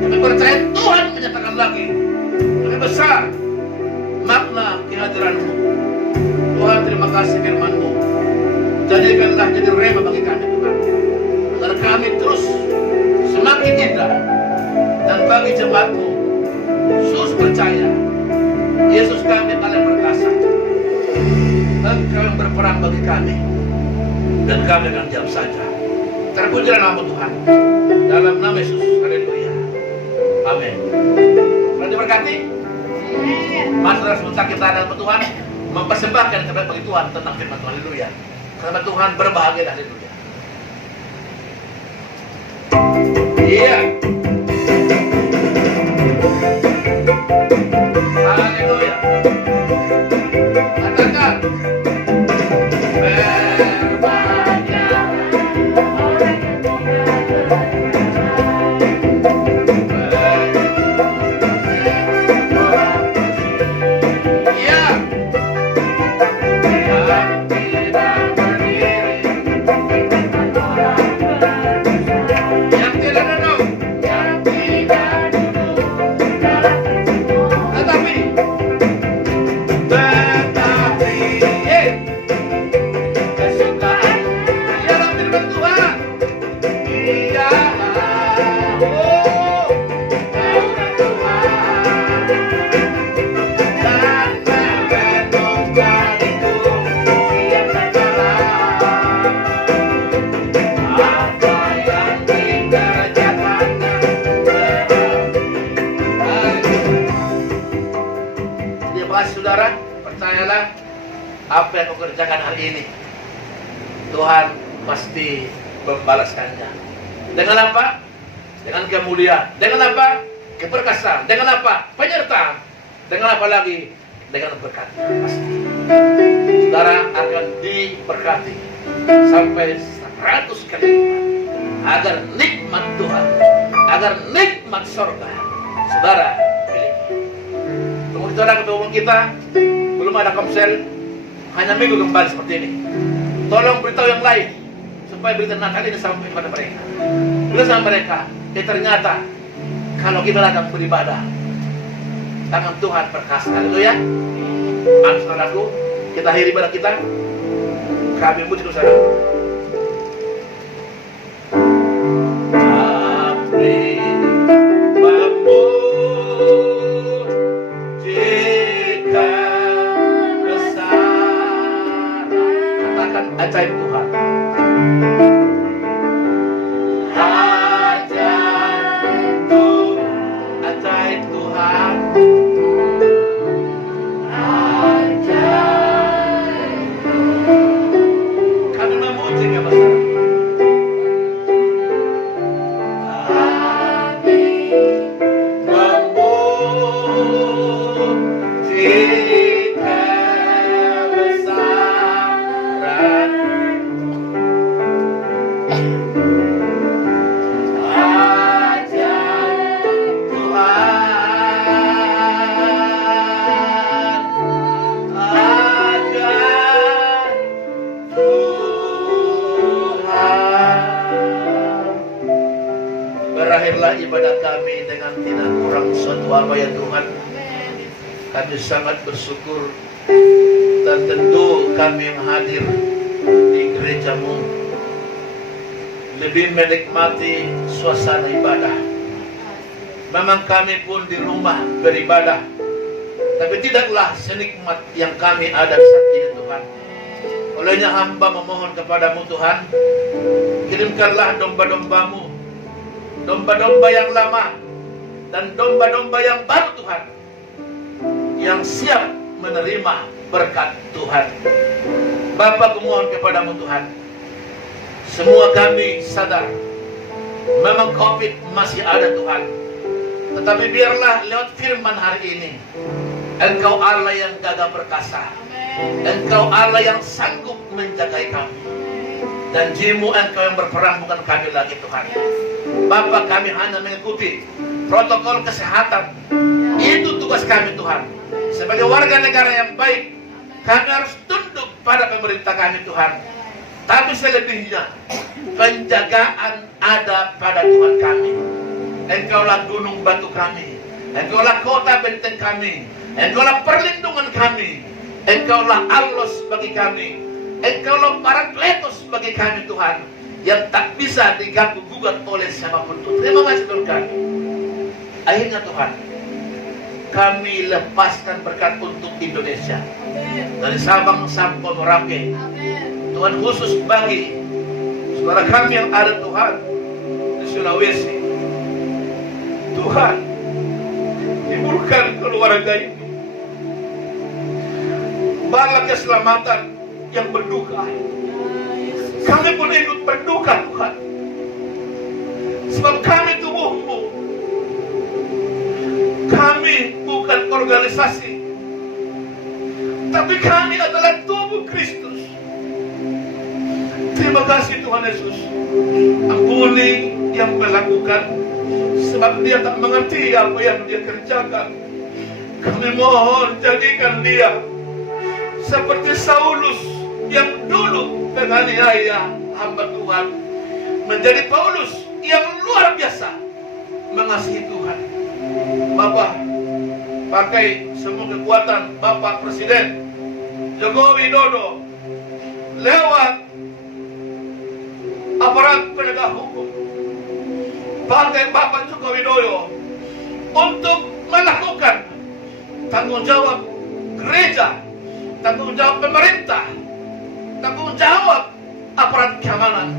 kami percaya Tuhan menyatakan lagi lebih besar makna kehadiran-Mu. Tuhan, terima kasih firman-Mu. Jadikanlah jadi rema bagi kami Tuhan, agar kami terus semakin indah. Dan bagi jemaat-Mu, Yesus percaya Yesus kami Allah perkasa, dan kami berperang bagi kami, dan kami akan diam saja. Terpujilah nama Tuhan, dalam nama Yesus. Haleluya. Amin. Nanti berkati. Mari sebentar kita dalam Tuhan mempersembahkan kepada bagi Tuhan tentang firman Tuhan. Haleluya. Karena Tuhan berbahagia. Haleluya. Iya. Haleluya. Katakan. Saudara, percayalah apa yang kau kerjakan hari ini, Tuhan pasti membalaskannya. Dengan apa? Dengan kemuliaan. Dengan apa? Keperkasaan. Dengan apa? Penyertaan. Dengan apa lagi? Dengan berkat. Pasti saudara akan diberkati sampai 100 kali lipat. Agar nikmat Tuhan, agar nikmat surga saudara miliki. Tunggu saudara, ketemu kita belum ada komsel, hanya minggu kembali seperti ini. Tolong beritahu yang lain supaya berita Natal ini sampai kepada mereka. Bilang sama mereka, ternyata kalau kita datang beribadah, tangan Tuhan perkasa. Haleluya. Amin saudaraku, kita akhiri ibadah kita. Kami muji saudara. Ajaib Tuhan. Ajaib Tuhan. Ajaib Tuhan. Ajaib. Kami memuji kebesaran. Kami memuji kebesaran. Berakhirlah ibadah kami dengan tidak kurang suatu apa ya Tuhan. Kami sangat bersyukur dan tentu kami yang hadir di gereja-Mu lebih menikmati suasana ibadah. Memang kami pun di rumah beribadah, tapi tidaklah senikmat yang kami ada saat ini Tuhan. Olehnya hamba memohon kepadamu Tuhan, kirimkanlah domba-domba-Mu, domba-domba yang lama dan domba-domba yang baru Tuhan, yang siap menerima berkat Tuhan. Bapa, kumohon kepadamu Tuhan, Semua kami sadar memang COVID masih ada Tuhan. Tetapi biarlah lewat firman hari ini, Engkau Allah yang gagah perkasa, Engkau Allah yang sanggup menjagai kami. Janji-Mu Engkau yang berperang, bukan kami lagi Tuhan. Bapa, kami hanya mengikuti protokol kesehatan. Itu tugas kami Tuhan. Sebagai warga negara yang baik, kami harus tunduk pada pemerintah kami Tuhan. Tapi selebihnya, penjagaan ada pada Tuhan kami. Engkaulah gunung batu kami, Engkaulah kota benteng kami, Engkaulah perlindungan kami, Engkaulah Allah bagi kami, Engkaulah Parakletos bagi kami Tuhan, yang tak bisa diganggu gugat oleh siapapun Tuhan. Terima kasih Tuhan kami. Akhirnya Tuhan, kami lepaskan berkat untuk Indonesia, dari Sabang sampai Merauke. Tuhan, khusus bagi saudara kami yang ada Tuhan di Sulawesi. Tuhan, timbulkan keluarga ini bala keselamatan yang berduka. Kami pun ikut berduka Tuhan, sebab kami tubuh-Mu. Kami bukan organisasi, tapi kami adalah tubuh Kristus. Terima kasih Tuhan Yesus. Ampuni yang melakukan, sebab dia tak mengerti apa yang dia kerjakan. Kami mohon jadikan dia seperti Saulus yang dulu menganiaya hamba Tuhan, menjadi Paulus yang luar biasa mengasihi Tuhan. Bapak, pakai semua kekuatan Bapak Presiden Joko Widodo lewat aparat penegak hukum, pakai Bapak Joko Widodo untuk melakukan tanggung jawab gereja, tanggung jawab pemerintah, tanggung jawab aparat keamanan.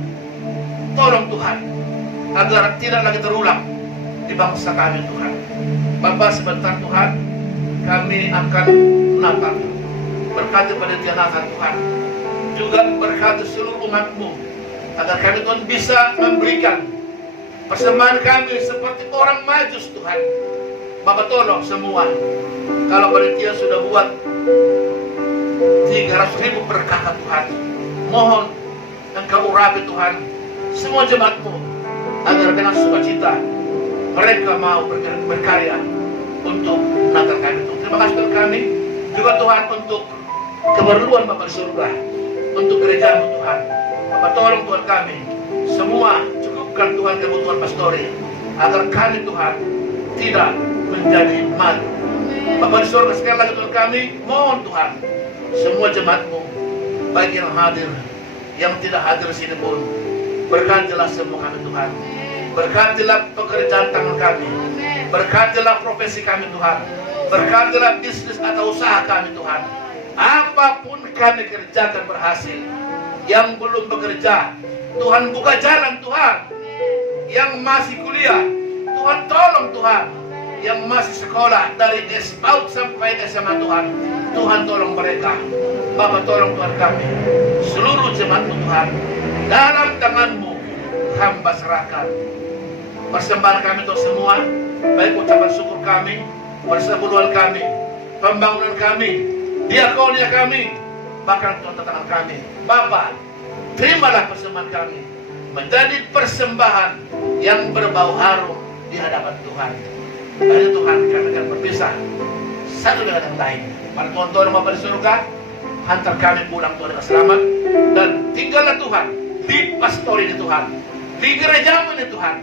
Tolong Tuhan, agar tidak lagi terulang di bangsa kami Tuhan. Bapak, sebentar Tuhan, kami akan Natal. Berkati panitia Natal Tuhan, juga berkati seluruh umat-Mu, agar kami Tuhan bisa memberikan persembahan kami seperti orang Majus Tuhan. Bapak, tolong semua, kalau panitia sudah buat 300.000 berkah Tuhan, mohon Engkau urapi Tuhan semua jemaat-Mu, agar dengan sukacita mereka mau berkarya untuk Natal kami Tuhan. Terima kasih Tuhan kami juga Tuhan untuk keperluan Bapak di surga, untuk gereja-Mu Tuhan. Bapak, tolong Tuhan kami semua, cukupkan Tuhan kebutuhan pastori, agar kami Tuhan tidak menjadi malu. Bapak di surga, sekali lagi Tuhan kami mohon Tuhan, semua jemaat-Mu, baik yang hadir, yang tidak hadir sini pun, berkatilah semua kami Tuhan. Berkatilah pekerjaan tangan kami, berkatilah profesi kami Tuhan, berkatilah bisnis atau usaha kami Tuhan. Apapun kami kerjakan berhasil. Yang belum bekerja, Tuhan buka jalan Tuhan. Yang masih kuliah, Tuhan tolong Tuhan. Yang masih sekolah dari SPAUD sampai SMA Tuhan, Tuhan tolong mereka. Bapak, tolong Tuhan kami, seluruh jemaat-Mu Tuhan, dalam tangan-Mu hamba serahkan. Persembahan kami Tuhan semua, baik ucapan syukur kami, persepuluhan kami, pembangunan kami, diakonia kami, bahkan Tuhan tangan kami. Bapak, terimalah persembahan kami menjadi persembahan yang berbau harum di hadapan Tuhan. Akhirnya Tuhan, kami akan berpisah satu dengan yang lain. Pada Tuhan tolong Bapak di surga, hantar kami pulang Tuhan dengan selamat, dan tinggallah Tuhan di pastori ini Tuhan, di gereja-Mu ini Tuhan.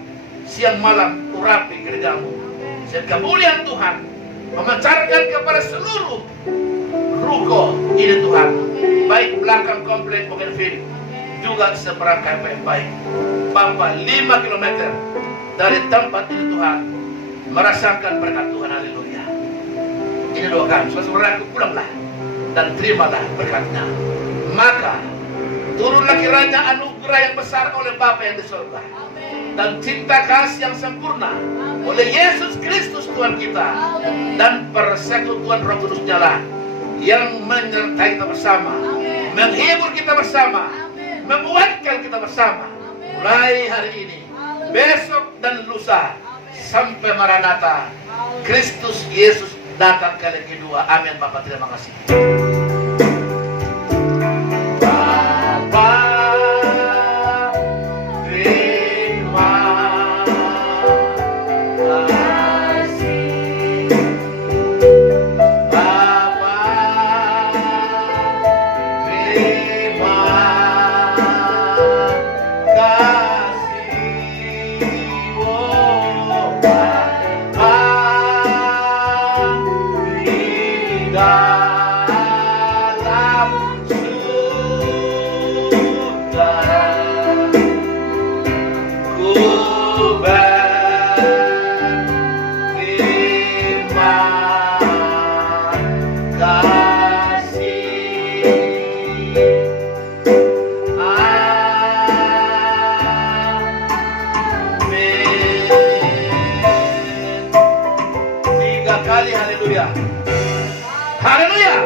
Siang malam urapi gereja-Mu, sehingga kemuliaan Tuhan memancarkan kepada seluruh ruko ini Tuhan, baik belakang komplek Bougainville, juga seberang KPM baik. Bapak, 5 km dari tempat ini Tuhan, merasakan berkat Tuhan. Haleluya. Ini doa kami. Saudara-saudaraku, pulanglah dan terimalah berkatnya. Maka turunlah kiranya anugerah yang besar oleh Bapa yang di surga, dan cinta kasih yang sempurna oleh Yesus Kristus Tuhan kita, dan persekutuan Roh Kudus nyala yang menyertai kita bersama, menghibur kita bersama, menguatkan kita bersama mulai hari ini, besok dan lusa sampai Maranatha Kristus Yesus datang kali kedua. Amin. Bapak terima kasih. Bapak terima kasih. Bapak terima kasih. Oh, Bapak di dalam surga ku berterima kasih. Amin. 3 kali haleluya. Haleluya.